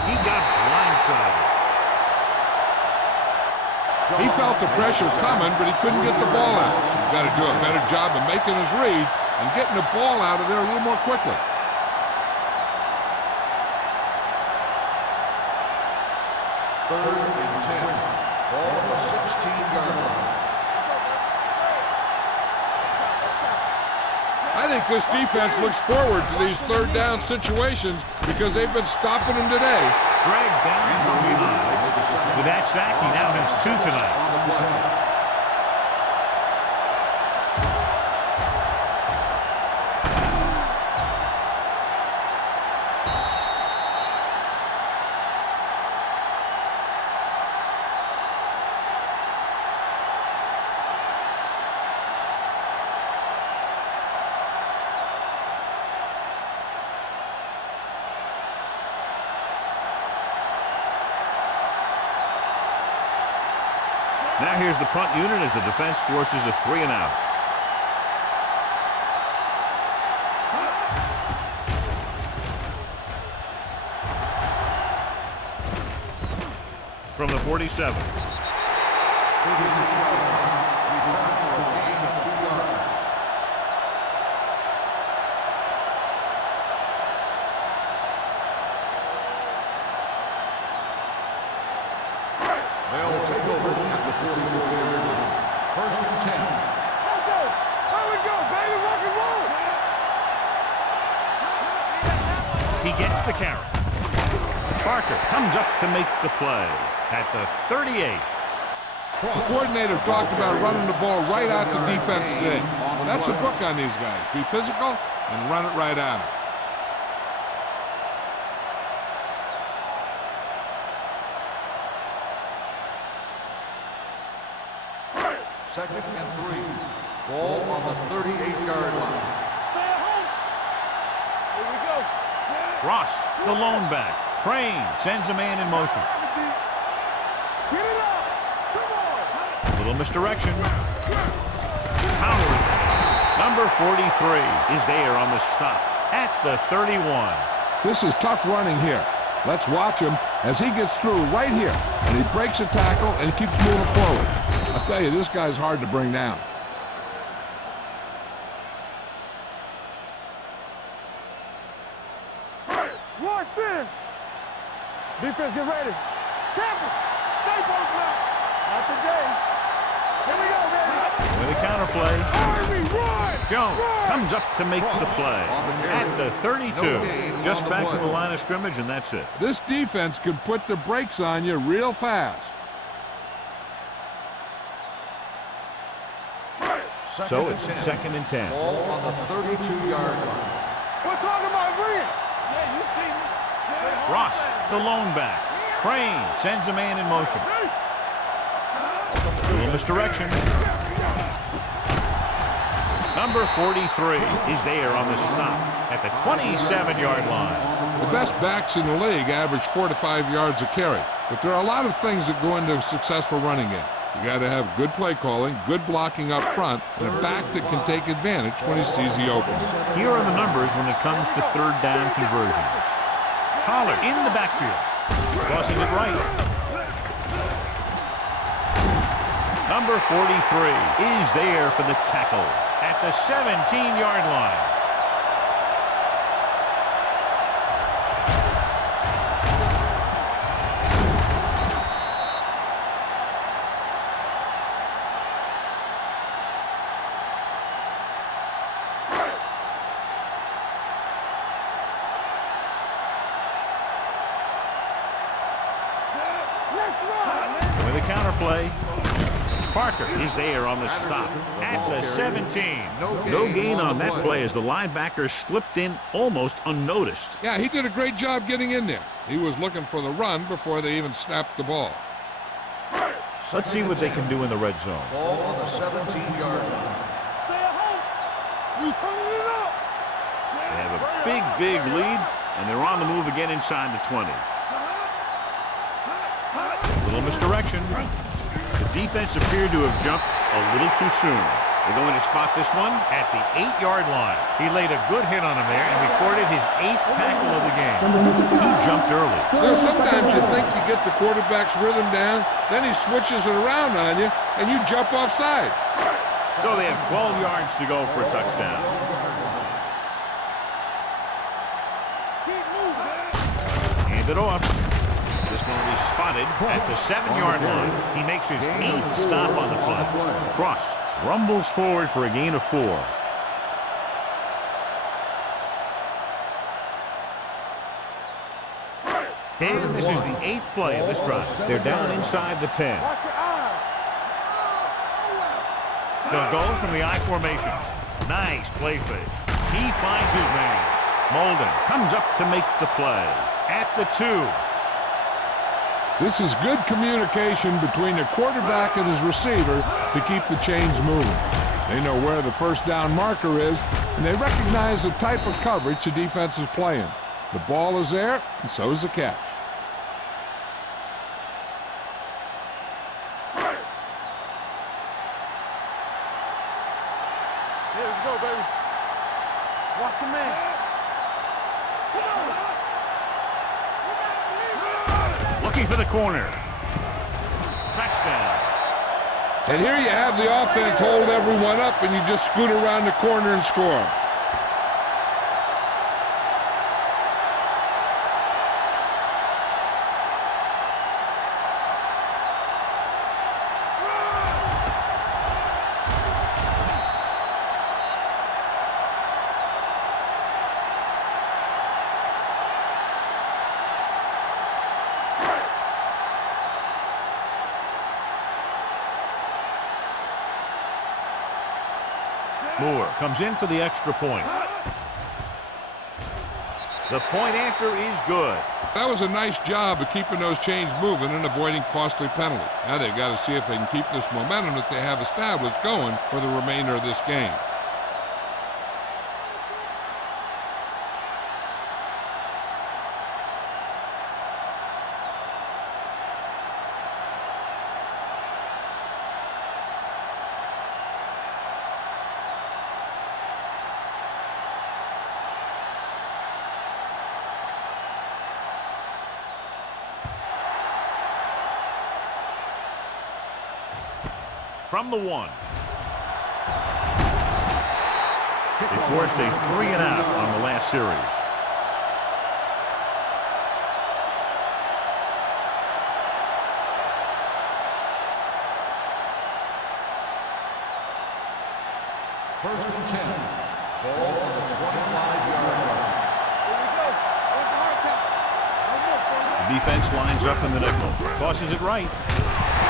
He got blindsided. He felt the pressure coming, but he couldn't get the ball out. He's got to do a better job of making his read and getting the ball out of there a little more quickly. Third and 10. Ball on the 16-yard line. I think this defense looks forward to these third down situations because they've been stopping them today. Dragged down from behind. With that sack, he now has 2 tonight. On the play. Now here's the punt unit as the defense forces a 3 and out. From the 47. 36 yard line. Return for a gain of 2 yards. They'll take over at the 44-yard line. First and 10. Let's go. There we go, baby. Rock and roll. He gets the carry. Parker comes up to make the play at the 38. The coordinator talked about running the ball right at the defense today. That's a book on these guys. Be physical and run it right at them. Second and 3. Ball on the 38-yard line. Stay at home. Here we go. Ross, the lone back. Crane sends a man in motion. Get it up. Come on. Little misdirection. Howard, number 43, is there on the stop at the 31. This is tough running here. Let's watch him as he gets through right here. And he breaks a tackle and keeps moving forward. I'll tell you, this guy's hard to bring down. Watch in. Defense, get ready. Tackle. Stay both now. Not today. Here we go, baby. With a counterplay, Army, run. Jones comes up to make the play at the 32. Just back to the line of scrimmage, and that's it. This defense can put the brakes on you real fast. So it's second and 10. Ball on the 32-yard line. We're talking about Green. Yeah, you see me. Ross, the lone back. Crane sends a man in motion. Little misdirection. Number 43 is there on the stop at the 27-yard line. The best backs in the league average 4 to 5 yards a carry. But there are a lot of things that go into a successful running game. You got to have good play calling, good blocking up front, and a back that can take advantage when he sees the opens. Here are the numbers when it comes to third down conversions. Holler in the backfield. Crosses it right. Number 43 is there for the tackle at the 17-yard line. With a counterplay, Parker is there on the stop at the 17. No gain on that play as the linebacker slipped in almost unnoticed. Yeah, he did a great job getting in there. He was looking for the run before they even snapped the ball. Let's see what they can do in the red zone. Ball on the 17-yard line. Stay at home. We turning it up. They have a big lead, and they're on the move again inside the 20. Little misdirection. The defense appeared to have jumped a little too soon. They're going to spot this one at the 8-yard line. He laid a good hit on him there and recorded his 8th tackle of the game. He jumped early. You know, sometimes you think you get the quarterback's rhythm down, then he switches it around on you, and you jump off sides. So they have 12 yards to go for a touchdown. Hand it off. This one will be spotted at the 7-yard line. He makes his 8th stop on the play. Cross rumbles forward for a gain of 4. And this is the 8th play of this drive. They're down inside the 10. Watch your eyes. They'll go from the I formation. Nice play fake. He finds his man. Molden comes up to make the play at the 2. This is good communication between the quarterback and his receiver to keep the chains moving. They know where the first down marker is, and they recognize the type of coverage the defense is playing. The ball is there, and so is the catch. Yeah, let's go, baby. Watch your man. Come on. Looking for the corner. Touchdown. And here you have the offense hold everyone up, and you just scoot around the corner and score. Moore comes in for the extra point. The point after is good. That was a nice job of keeping those chains moving and avoiding costly penalty. Now they've got to see if they can keep this momentum that they have established going for the remainder of this game. From the 1. They forced a 3-and-out on the last series. First and 10. Ball on the 25-yard line. Here we go. What's the hard count? The defense lines up in the nickel. Tosses it right.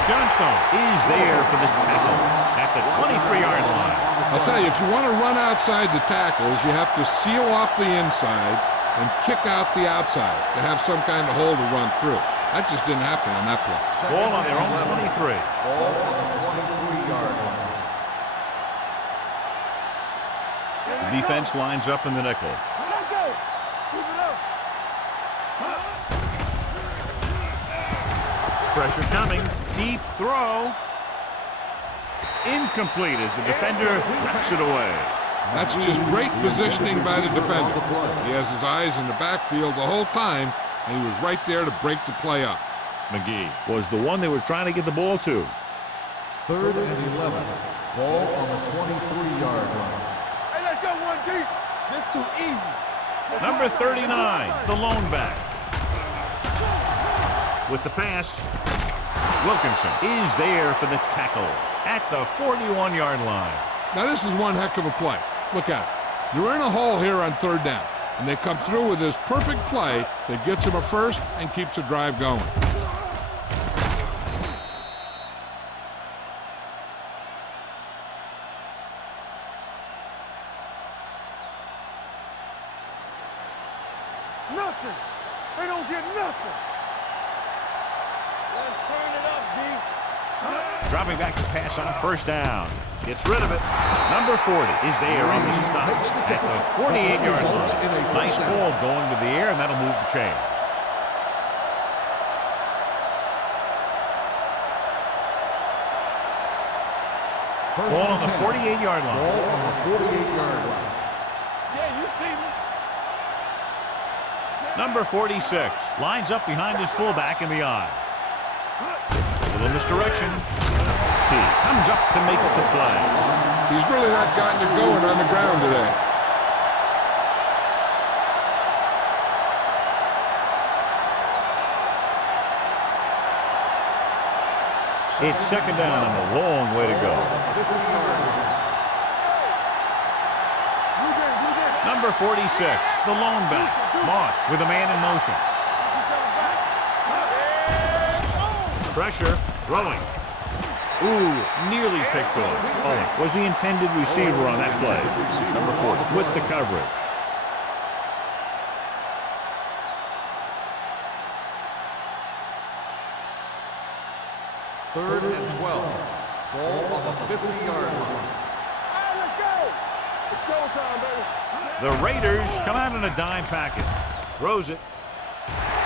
Johnstone is there for the tackle at the 23-yard line. I'll tell you, if you want to run outside the tackles, you have to seal off the inside and kick out the outside to have some kind of hole to run through. That just didn't happen on that play. Ball on their own 23. Ball on the 23-yard line. The defense lines up in the nickel. Let's go. Keep it up. Pressure coming. Deep throw. Incomplete as the defender knocks it away. That's just great positioning by the defender. He has his eyes in the backfield the whole time, and he was right there to break the play up. McGee was the one they were trying to get the ball to. 3rd and 11. Ball on the 23-yard line. Hey, let's go one deep. This too easy. Number 39, the lone back. With the pass, Wilkinson is there for the tackle at the 41-yard line. Now this is one heck of a play. Look at it. You're in a hole here on 3rd down, and they come through with this perfect play that gets them a first and keeps the drive going. Nothing. They don't get nothing. Let's turn it up, D. Dropping back to pass on 1st down. Gets rid of it. Number 40 is there on the stop at the 48-yard line. Nice ball going to the air, and that'll move the chains. Ball on the 48-yard line. Ball on the 48-yard line. Yeah, you see me. Number 46 lines up behind his fullback in the eye. A little misdirection. He comes up to make the play. He's really not gotten it going on the ground today. It's 2nd down and a long way to go. Number 46, the lone back. Moss with a man in motion. Pressure, throwing. Ooh, nearly picked off. Oh, was the intended receiver on that play. Number 40 with the coverage. Third and 12. Ball on the 50-yard line. Hey, let's go. It's showtime, baby. The Raiders come out in a dime package. Throws it.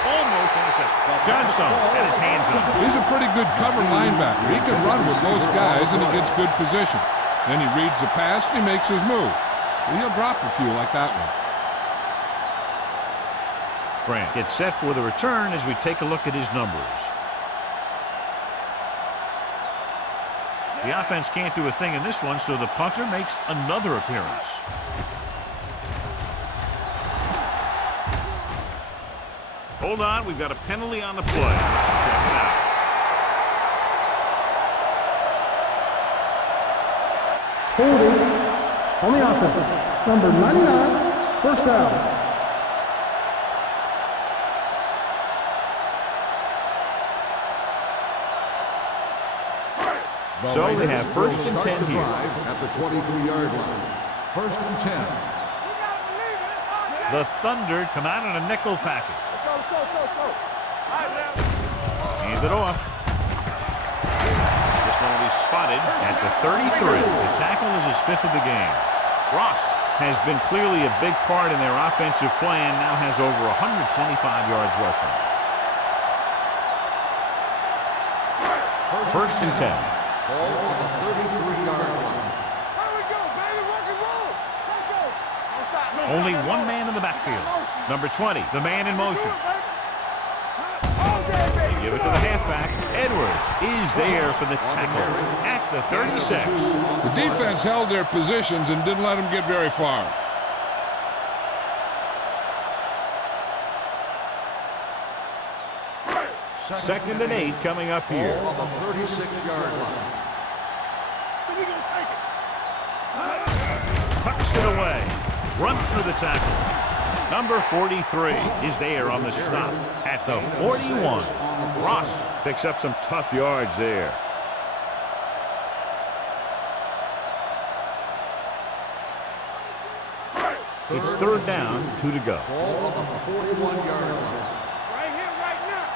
Almost intercepted. Johnstone had his hands on it. He's a pretty good cover linebacker. He can run with most guys, and he gets good position. Then he reads the pass and he makes his move. He'll drop a few like that one. Grant gets set for the return as we take a look at his numbers. The offense can't do a thing in this one, so the punter makes another appearance. Hold on, we've got a penalty on the play. Let's check it out. Holding on the offense. Number 99, first down. So we have first and 10 here. At the 23-yard line. First and 10. The Thunder come out in a nickel package. Let's go. Hand it off. This one will be spotted at the 33. The tackle is his 5th of the game. Ross has been clearly a big part in their offensive plan, now has over 125 yards rushing. First and 10. Ball on the 33-yard line. There we go, baby. Rock and roll. Let's go. Don't stop. Only one man in the backfield. Number 20, the man in motion. They give it to the halfback. Edwards is there for the tackle at the 36. The defense held their positions and didn't let them get very far. Second and 8 coming up here. Ball on the 36-yard line. So we gonna take it. Tucks it away. Runs through the tackle. Number 43 is there on the stop at the 41. Ross picks up some tough yards there. It's third down, 2 to go. Ball on the 41-yard line. Right here, right now.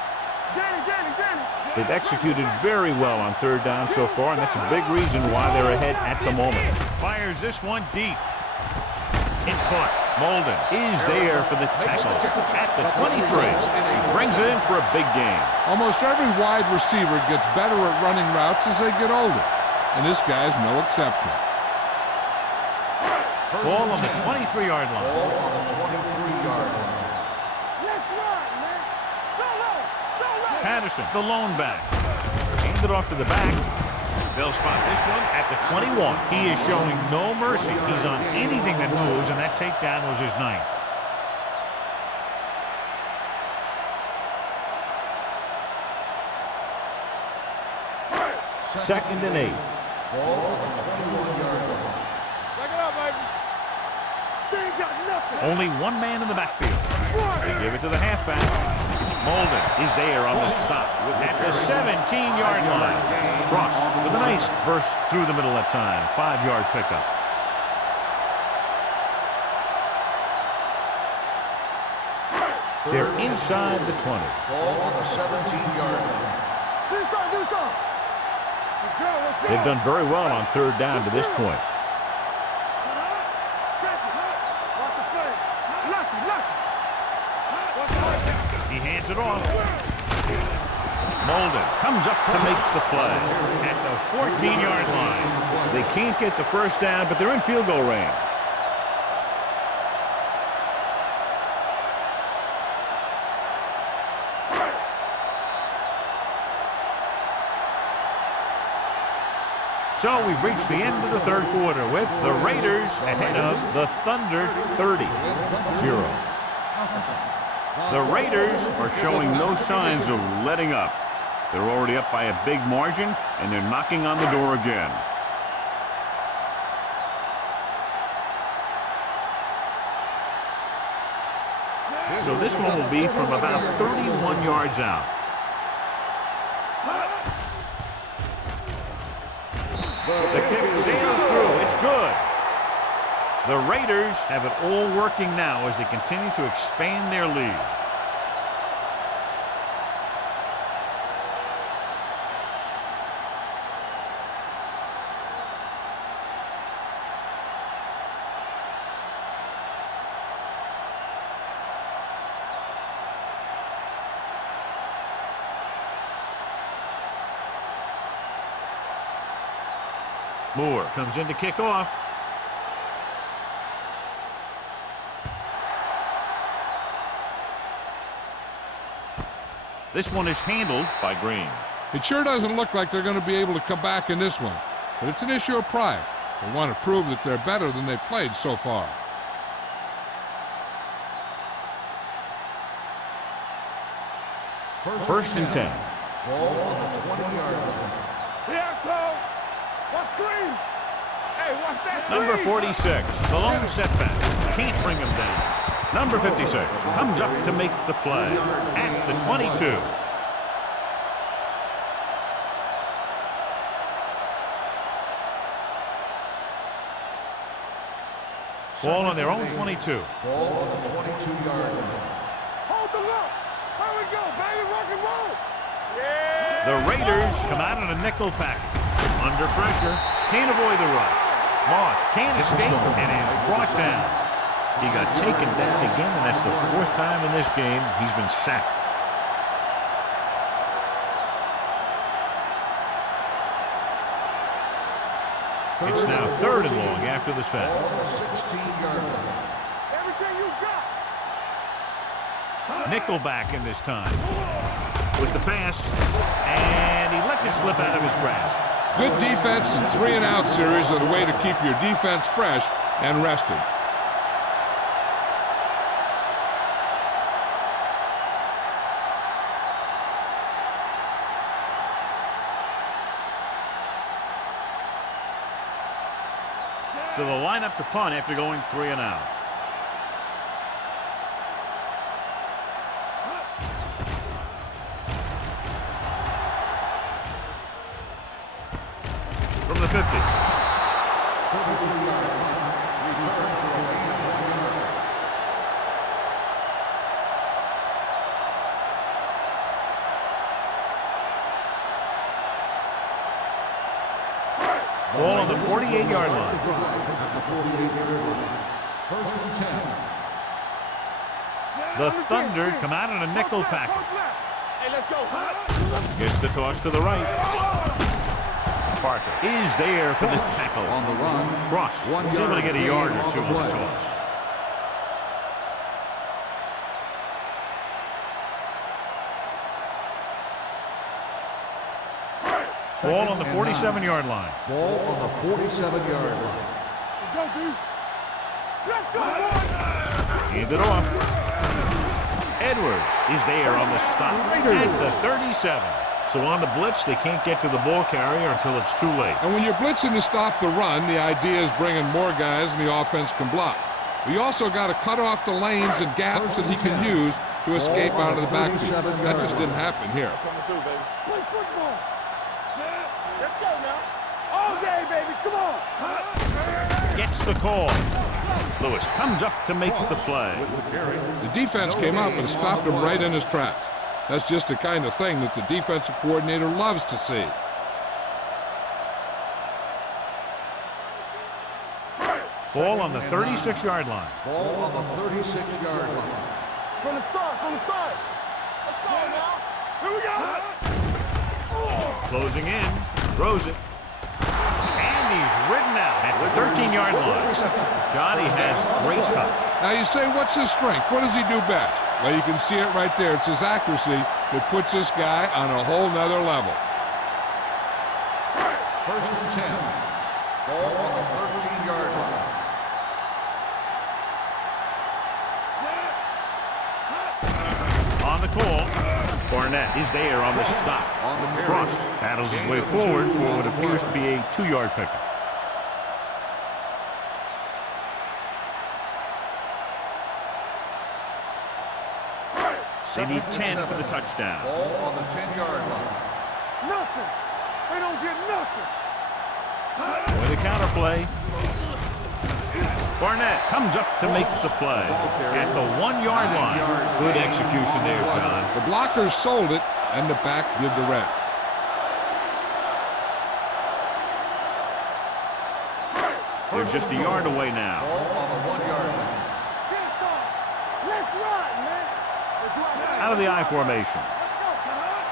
Danny. They've executed very well on third down so far, and that's a big reason why they're ahead at the moment. Fires this one deep. It's caught. Molden is there for the tackle at the 23. He brings it in for a big gain. Almost every wide receiver gets better at running routes as they get older, and this guy's no exception. Ball on the 23-yard line. Ball on the 23-yard line. Let's run, man. Go. Patterson, the lone back. Hand it off to the back. They'll spot this one at the 21. He is showing no mercy. He's on anything that moves, and that takedown was his 9th. Second and 8. Ball on the 21-yard line. Back it up, baby. They ain't got nothing. Only one man in the backfield. They give it to the halfback. Molden is there on the stop at the 17-yard line. Ross with a nice burst through the middle that time. 5-yard pickup. They're inside the 20. Ball on the 17-yard line. Do something. Let's go. They've done very well on third down to this point. Check it. Watch the play. Lucky. He hands it off. Molden comes up to make the play at the 14-yard line. They can't get the first down, but they're in field goal range. So we've reached the end of the third quarter with the Raiders ahead of the Thunder 30-0. The Raiders are showing no signs of letting up. They're already up by a big margin, and they're knocking on the door again. So this one will be from about 31 yards out. The kick sails through. It's good. The Raiders have it all working now as they continue to expand their lead. Moore comes in to kick off. This one is handled by Green. It sure doesn't look like they're going to be able to come back in this one, but it's an issue of pride. They want to prove that they're better than they've played so far. First and 10. Ball on the 20-yard line. Here, Cole. Watch Green. Hey, watch that screen. Number 46, the lone setback. Can't bring him down. Number 56 comes up to make the play at the 22. Ball on their own 22. Ball on the 22-yard line. Hold the look. Here we go, baby. Rock and roll. Yeah. The Raiders come out in a nickel package. Under pressure, can't avoid the rush. Moss can't escape and is brought down. He got taken down again, and that's the 4th time in this game he's been sacked. It's now 3rd and long after the sack. Ball on the 16-yard line. Everything you got. Nickelback in this time. With the pass, and he lets it slip out of his grasp. Good defense and 3-and-out series are the way to keep your defense fresh and rested. So they'll line up to punt after going 3-and-out. From the 50. Ball on the 48-yard line. First and 10. The Thunder come out in a nickel package. Hey, let's go. Gets the toss to the right. Parker is there for the tackle. On the run. Ross is able to get a yard or two on the toss. Ball on the 47-yard line. Ball on the 47-yard line. Let's go, dude. Let's go, boys. Hand it off. Edwards is there on the stop at the 37. So on the blitz, they can't get to the ball carrier until it's too late. And when you're blitzing to stop the run, the idea is bringing more guys and the offense can block. We also got to cut off the lanes and gaps that he can use to escape out of the backfield. That just didn't happen here. Coming through, baby. Play football. Let's go now. All day, baby. Come on. Gets the call. Lewis comes up to make the play. The defense came up and stopped him right in his tracks. That's just the kind of thing that the defensive coordinator loves to see. Ball on the 36-yard line. Ball on the 36-yard line. From the start. Let's go now. Here we go. Closing in. Throws it. And he's ridden out at the 13-yard line. Johnny has great touch. Now you say, what's his strength? What does he do best? Well, you can see it right there. It's his accuracy that puts this guy on a whole nother level. First and 10. Ball on the 13-yard line. On the call, Barnett is there on the stop. On the carry. Cross battles his way forward for what appears to be a 2-yard pickup. They need 10 for the touchdown. Ball on the 10-yard line. Nothing. They don't get nothing. With a counterplay. Barnett comes up to make the play at the 1-yard line. Good execution there, John. The blockers sold it, and the back did the rest. They're just a yard away now. Ball on the 1-yard line. Get it on. Let's run, man. Let's run. Out of the I formation.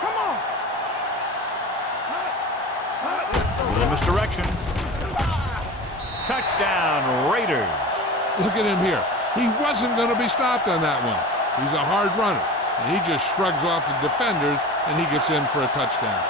Come on. A little misdirection. Touchdown, Raiders. Look at him here. He wasn't going to be stopped on that one. He's a hard runner, and he just shrugs off the defenders, and he gets in for a touchdown.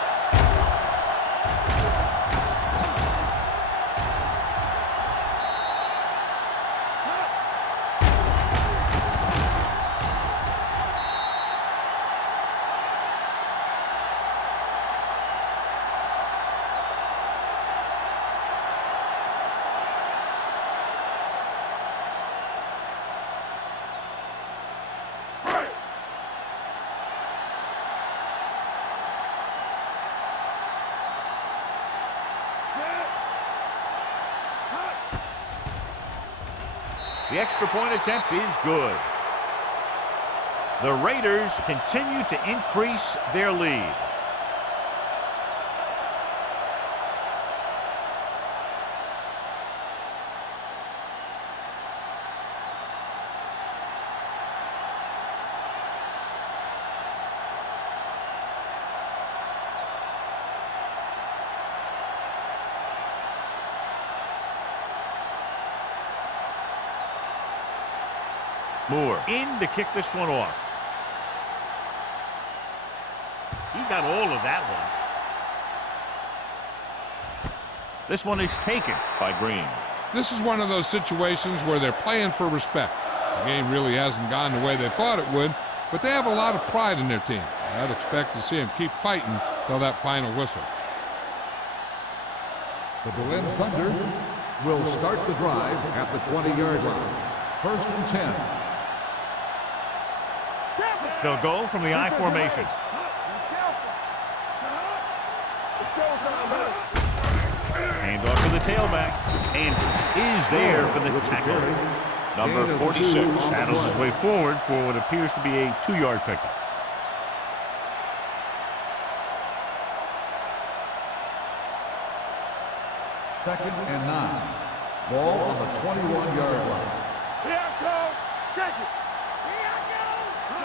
The extra point attempt is good. The Raiders continue to increase their lead. Moore in to kick this one off. He got all of that one. This one is taken by Green. This is one of those situations where they're playing for respect. The game really hasn't gone the way they thought it would, but they have a lot of pride in their team. I'd expect to see them keep fighting till that final whistle. The Berlin Thunder will start the drive at the 20-yard line. 1st and 10. They'll go from the I formation. Hand off to the tailback. Andrews is there for the tackle. Number 46 handles his way forward for what appears to be a 2-yard pickup. Second and 9. Ball on the 21-yard line. Here I go. Check it.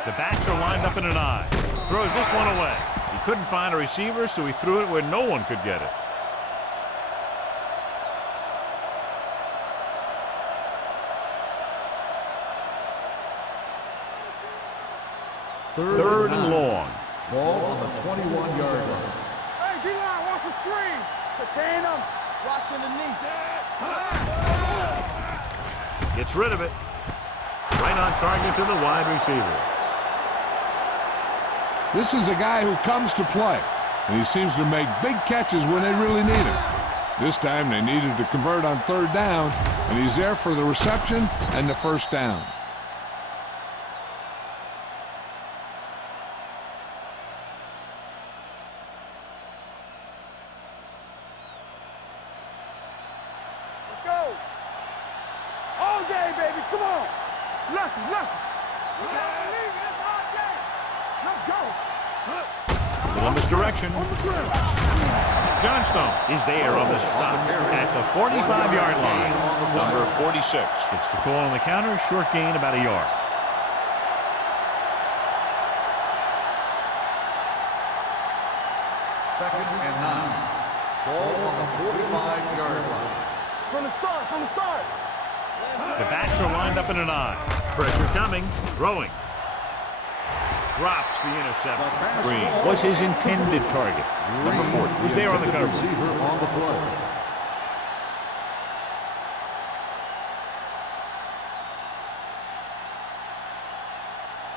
The backs are lined up in an I. Throws this one away. He couldn't find a receiver, so he threw it where no one could get it. Third and long. Ball on the 21-yard line. Hey, D-line, watch the screen. Contain them. Watching the knee. Gets rid of it. Right on target to the wide receiver. This is a guy who comes to play, and he seems to make big catches when they really need him. This time they needed to convert on 3rd down, and he's there for the reception and the 1st down. Let's go. All day, baby. Come on. Lucky. You gotta believe it. It's all day. Let's go. Little misdirection. On the ground. Johnstone is there on the stop at the 45-yard line. Number 46 gets the call on the counter. Short gain, about a yard. Second and 9. Ball on the 45-yard line. From the start. The backs are lined up in an I. Pressure coming. Throwing. Drops the interception. Green was his intended target. Number 40 was there on the cover. Receiver on the play.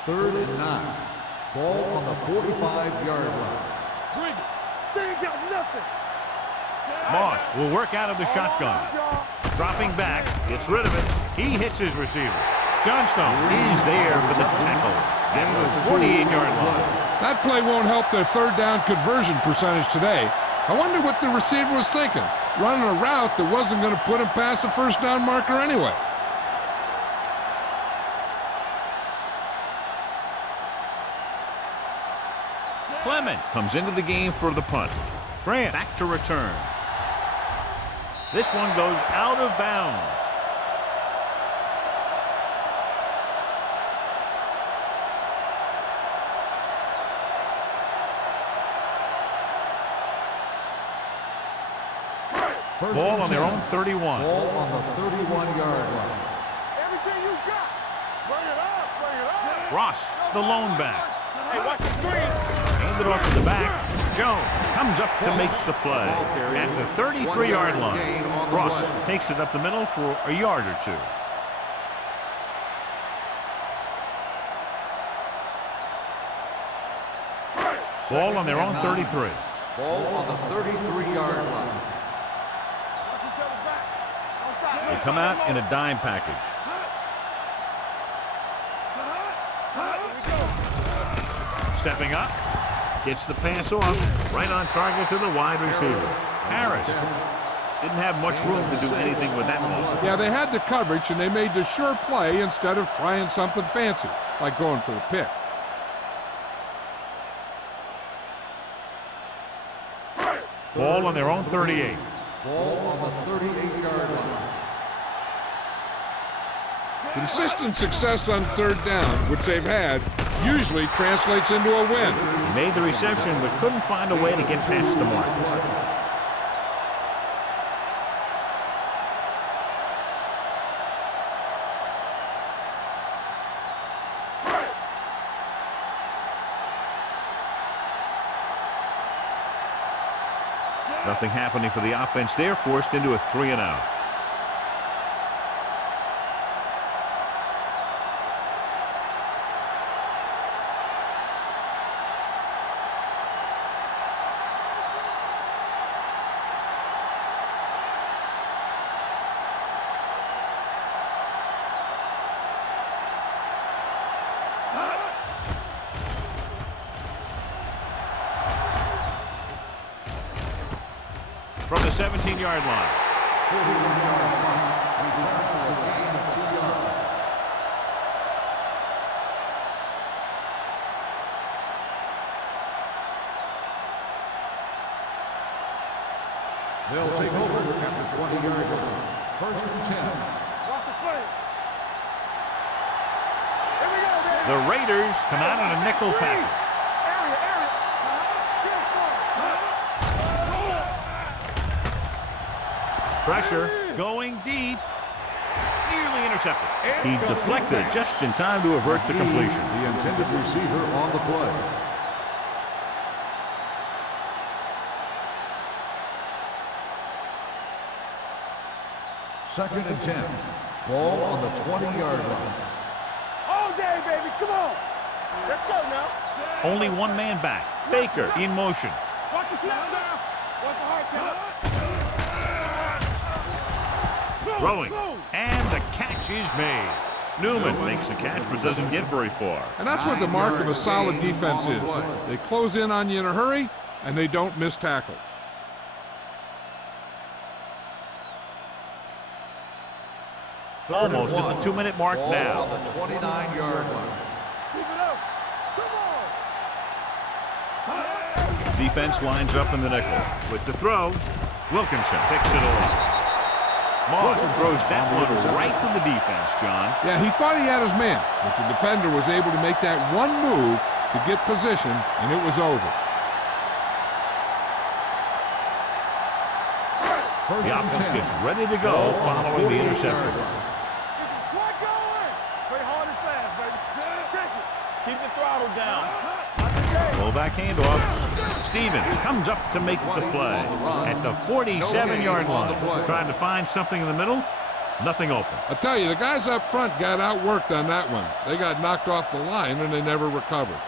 Third and 9. Ball on the 45-yard line. Bring it. They ain't got nothing. Moss will work out of the shotgun. Dropping back, gets rid of it. He hits his receiver. Johnstone is there for the tackle at the 48-yard line. That play won't help their 3rd down conversion percentage today. I wonder what the receiver was thinking, running a route that wasn't going to put him past the 1st down marker anyway. Clement comes into the game for the punt. Grant back to return. This one goes out of bounds. Ball on their own 31. Ball on the 31-yard line. Everything you got. Bring it up. Bring it up. Ross, the lone back. Hey, watch the screen. Handed off to the back. Jones comes up to make the play. At the 33-yard line, Ross takes it up the middle for a yard or two. Ball on their own 33. Ball on the 33-yard line. They come out in a dime package. Stepping up, gets the pass off, right on target to the wide receiver. Harris didn't have much room to do anything with that one. Yeah, they had the coverage, and they made the sure play instead of trying something fancy, like going for a pick. Ball on their own 38. Ball on the 38-yard line. Consistent success on third down, which they've had, usually translates into a win. He made the reception but couldn't find a way to get past the mark. Nothing happening for the offense there, forced into a 3-and-out. From the 17-yard line. 41-yard line. Return for a gain of 2 yards. They'll take over at the 20-yard line. First and 10. Watch the play. Here we go, man. The Raiders come out in a nickel package. Area. Pressure going deep. Nearly intercepted. He deflected it just in time to avert the completion. The intended receiver on the play. Second and 10. Ball on the 20-yard line. All day, baby. Come on. Let's go now. Only one man back. Baker in motion. Watch the snap now. Watch the hard count. Throwing. And the catch is made. Newman makes the catch but doesn't get very far. And that's what the mark of a solid defense is. They close in on you in a hurry, and they don't miss tackle. Almost at the 2-minute mark Ball now. on the 29-yard line. Keep it up. Come on. Defense lines up in the nickel. With the throw, Wilkinson picks it off. Moss throws that one right to the defense, John. Yeah, he thought he had his man, but the defender was able to make that one move to get position, and it was over. The offense gets ready to go following the interception. Slide going. Play hard and fast, baby. Check it. Keep the throttle down. Fullback handoff. Stevens comes up to make the play at the 47-yard line. Trying to find something in the middle. Nothing open. I'll tell you, the guys up front got outworked on that one. They got knocked off the line, and they never recovered.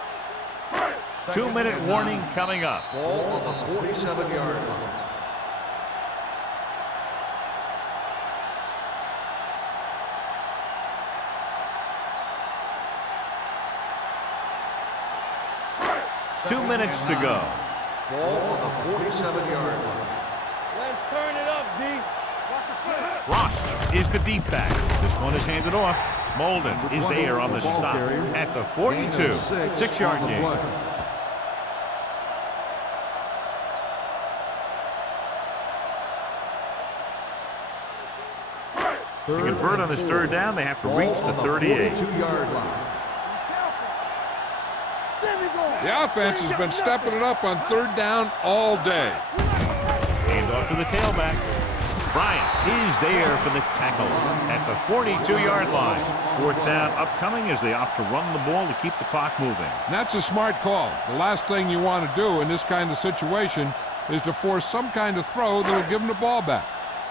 2-minute warning coming up. Ball on the 47-yard line. Two minutes to go. Ball on the 47-yard line. Let's turn it up, D. Watch the flip. Ross is the deep back. This one is handed off. Molden is there on the stop at the 42. 6-yard gain. To convert on this third down, they have to reach the 38. 42-yard line. The offense has been stepping it up on third down all day. Hand off to the tailback. Bryant is there for the tackle at the 42-yard line. Fourth down upcoming as they opt to run the ball to keep the clock moving. And that's a smart call. The last thing you want to do in this kind of situation is to force some kind of throw that will give them the ball back.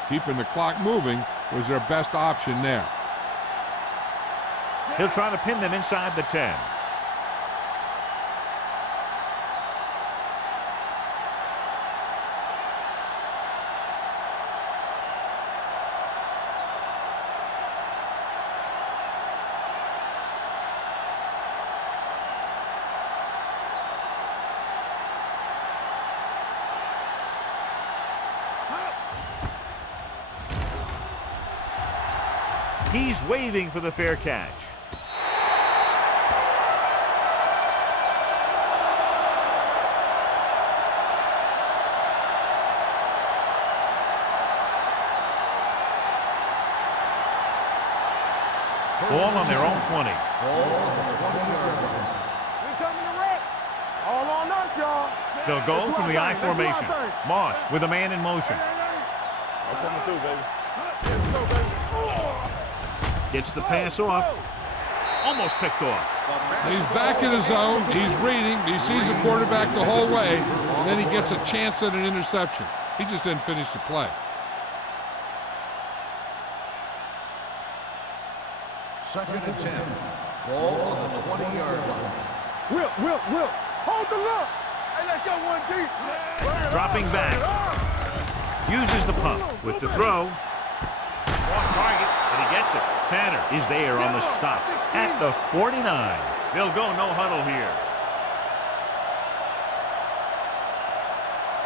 Keeping the clock moving was their best option there. He'll try to pin them inside the 10. He's waving for the fair catch. Ball on their own 20. Ball on the 20-yard line. We coming to wreck. All on us, y'all. They'll go from the I formation. Moss with a man in motion. I'm coming through, baby. Let's go, baby. Gets the pass off. Almost picked off. He's back in his zone. He's reading. He sees the quarterback the whole way, and then he gets a chance at an interception. He just didn't finish the play. Second and 10. Ball on the 20-yard line. Whip. Hold the look. Hey, let's get one deep. Dropping back. Uses the pump with the throw. Off target, but he gets it. Tanner is there on the stop at the 49. They'll go no huddle here.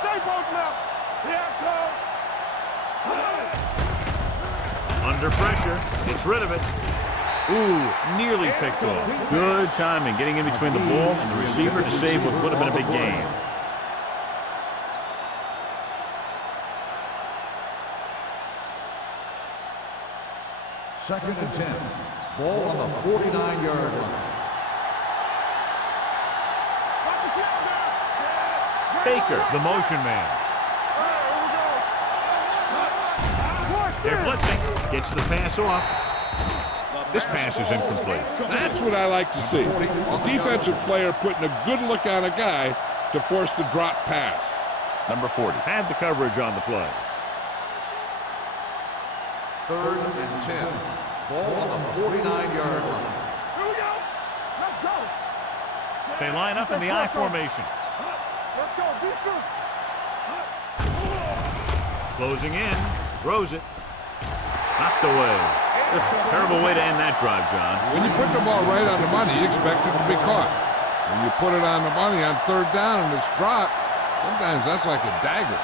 Stay both now. Here it comes. Under pressure, gets rid of it. Ooh, nearly picked off. Good timing, getting in between the ball and the receiver to save what would have been a big game. Second and 10. Ball on the 49-yard line. Baker, the motion man. They're blitzing. Gets the pass off. This pass is incomplete. That's what I like to see. A defensive player putting a good look on a guy to force the drop pass. Number 40 had the coverage on the play. Third and 10. Ball on the 49-yard line. Here we go. Let's go. They line up in the I formation. Let's go. Defense. Closing in. Throws it. Knocked away. Terrible way to end that drive, John. When you put the ball right on the money, you expect it to be caught. When you put it on the money on third down and it's dropped, sometimes that's like a dagger.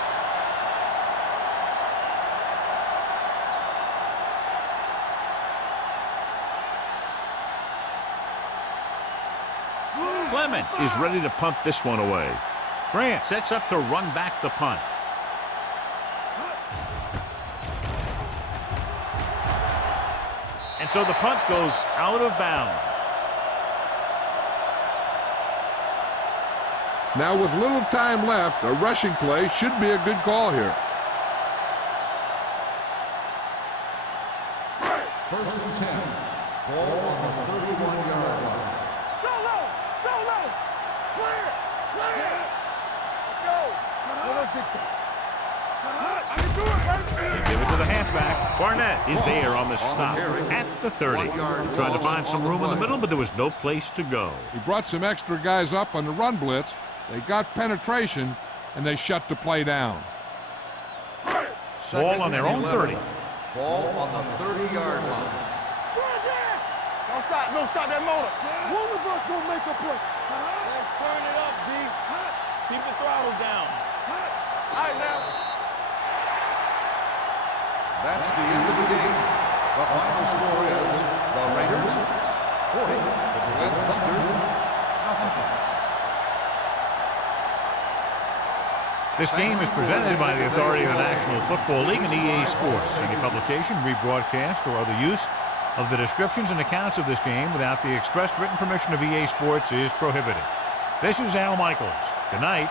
Clement is ready to punt this one away. Grant sets up to run back the punt. And so the punt goes out of bounds. Now with little time left, a rushing play should be a good call here. First and 10. Ball on the 31-yard line. Solo. Clear. Let's go. Well, let's get to I can do it, baby. They give it to the halfback. Barnett is there on the stop at the 30. Trying to find some room in the middle, but there was no place to go. He brought some extra guys up on the run blitz. They got penetration, and they shut the play down. Ball on their own 30. Ball on the 30-yard line. Don't stop that motor. One of us will make a play. Let's turn it up, D. Keep the throttle down. All right, now. That's the end of the game. The final score is the Raiders 40, the Berlin Thunder nothing. This game is presented by the authority of the National Football League and EA Sports. Any publication, rebroadcast, or other use of the descriptions and accounts of this game without the expressed written permission of EA Sports is prohibited. This is Al Michaels. Good night.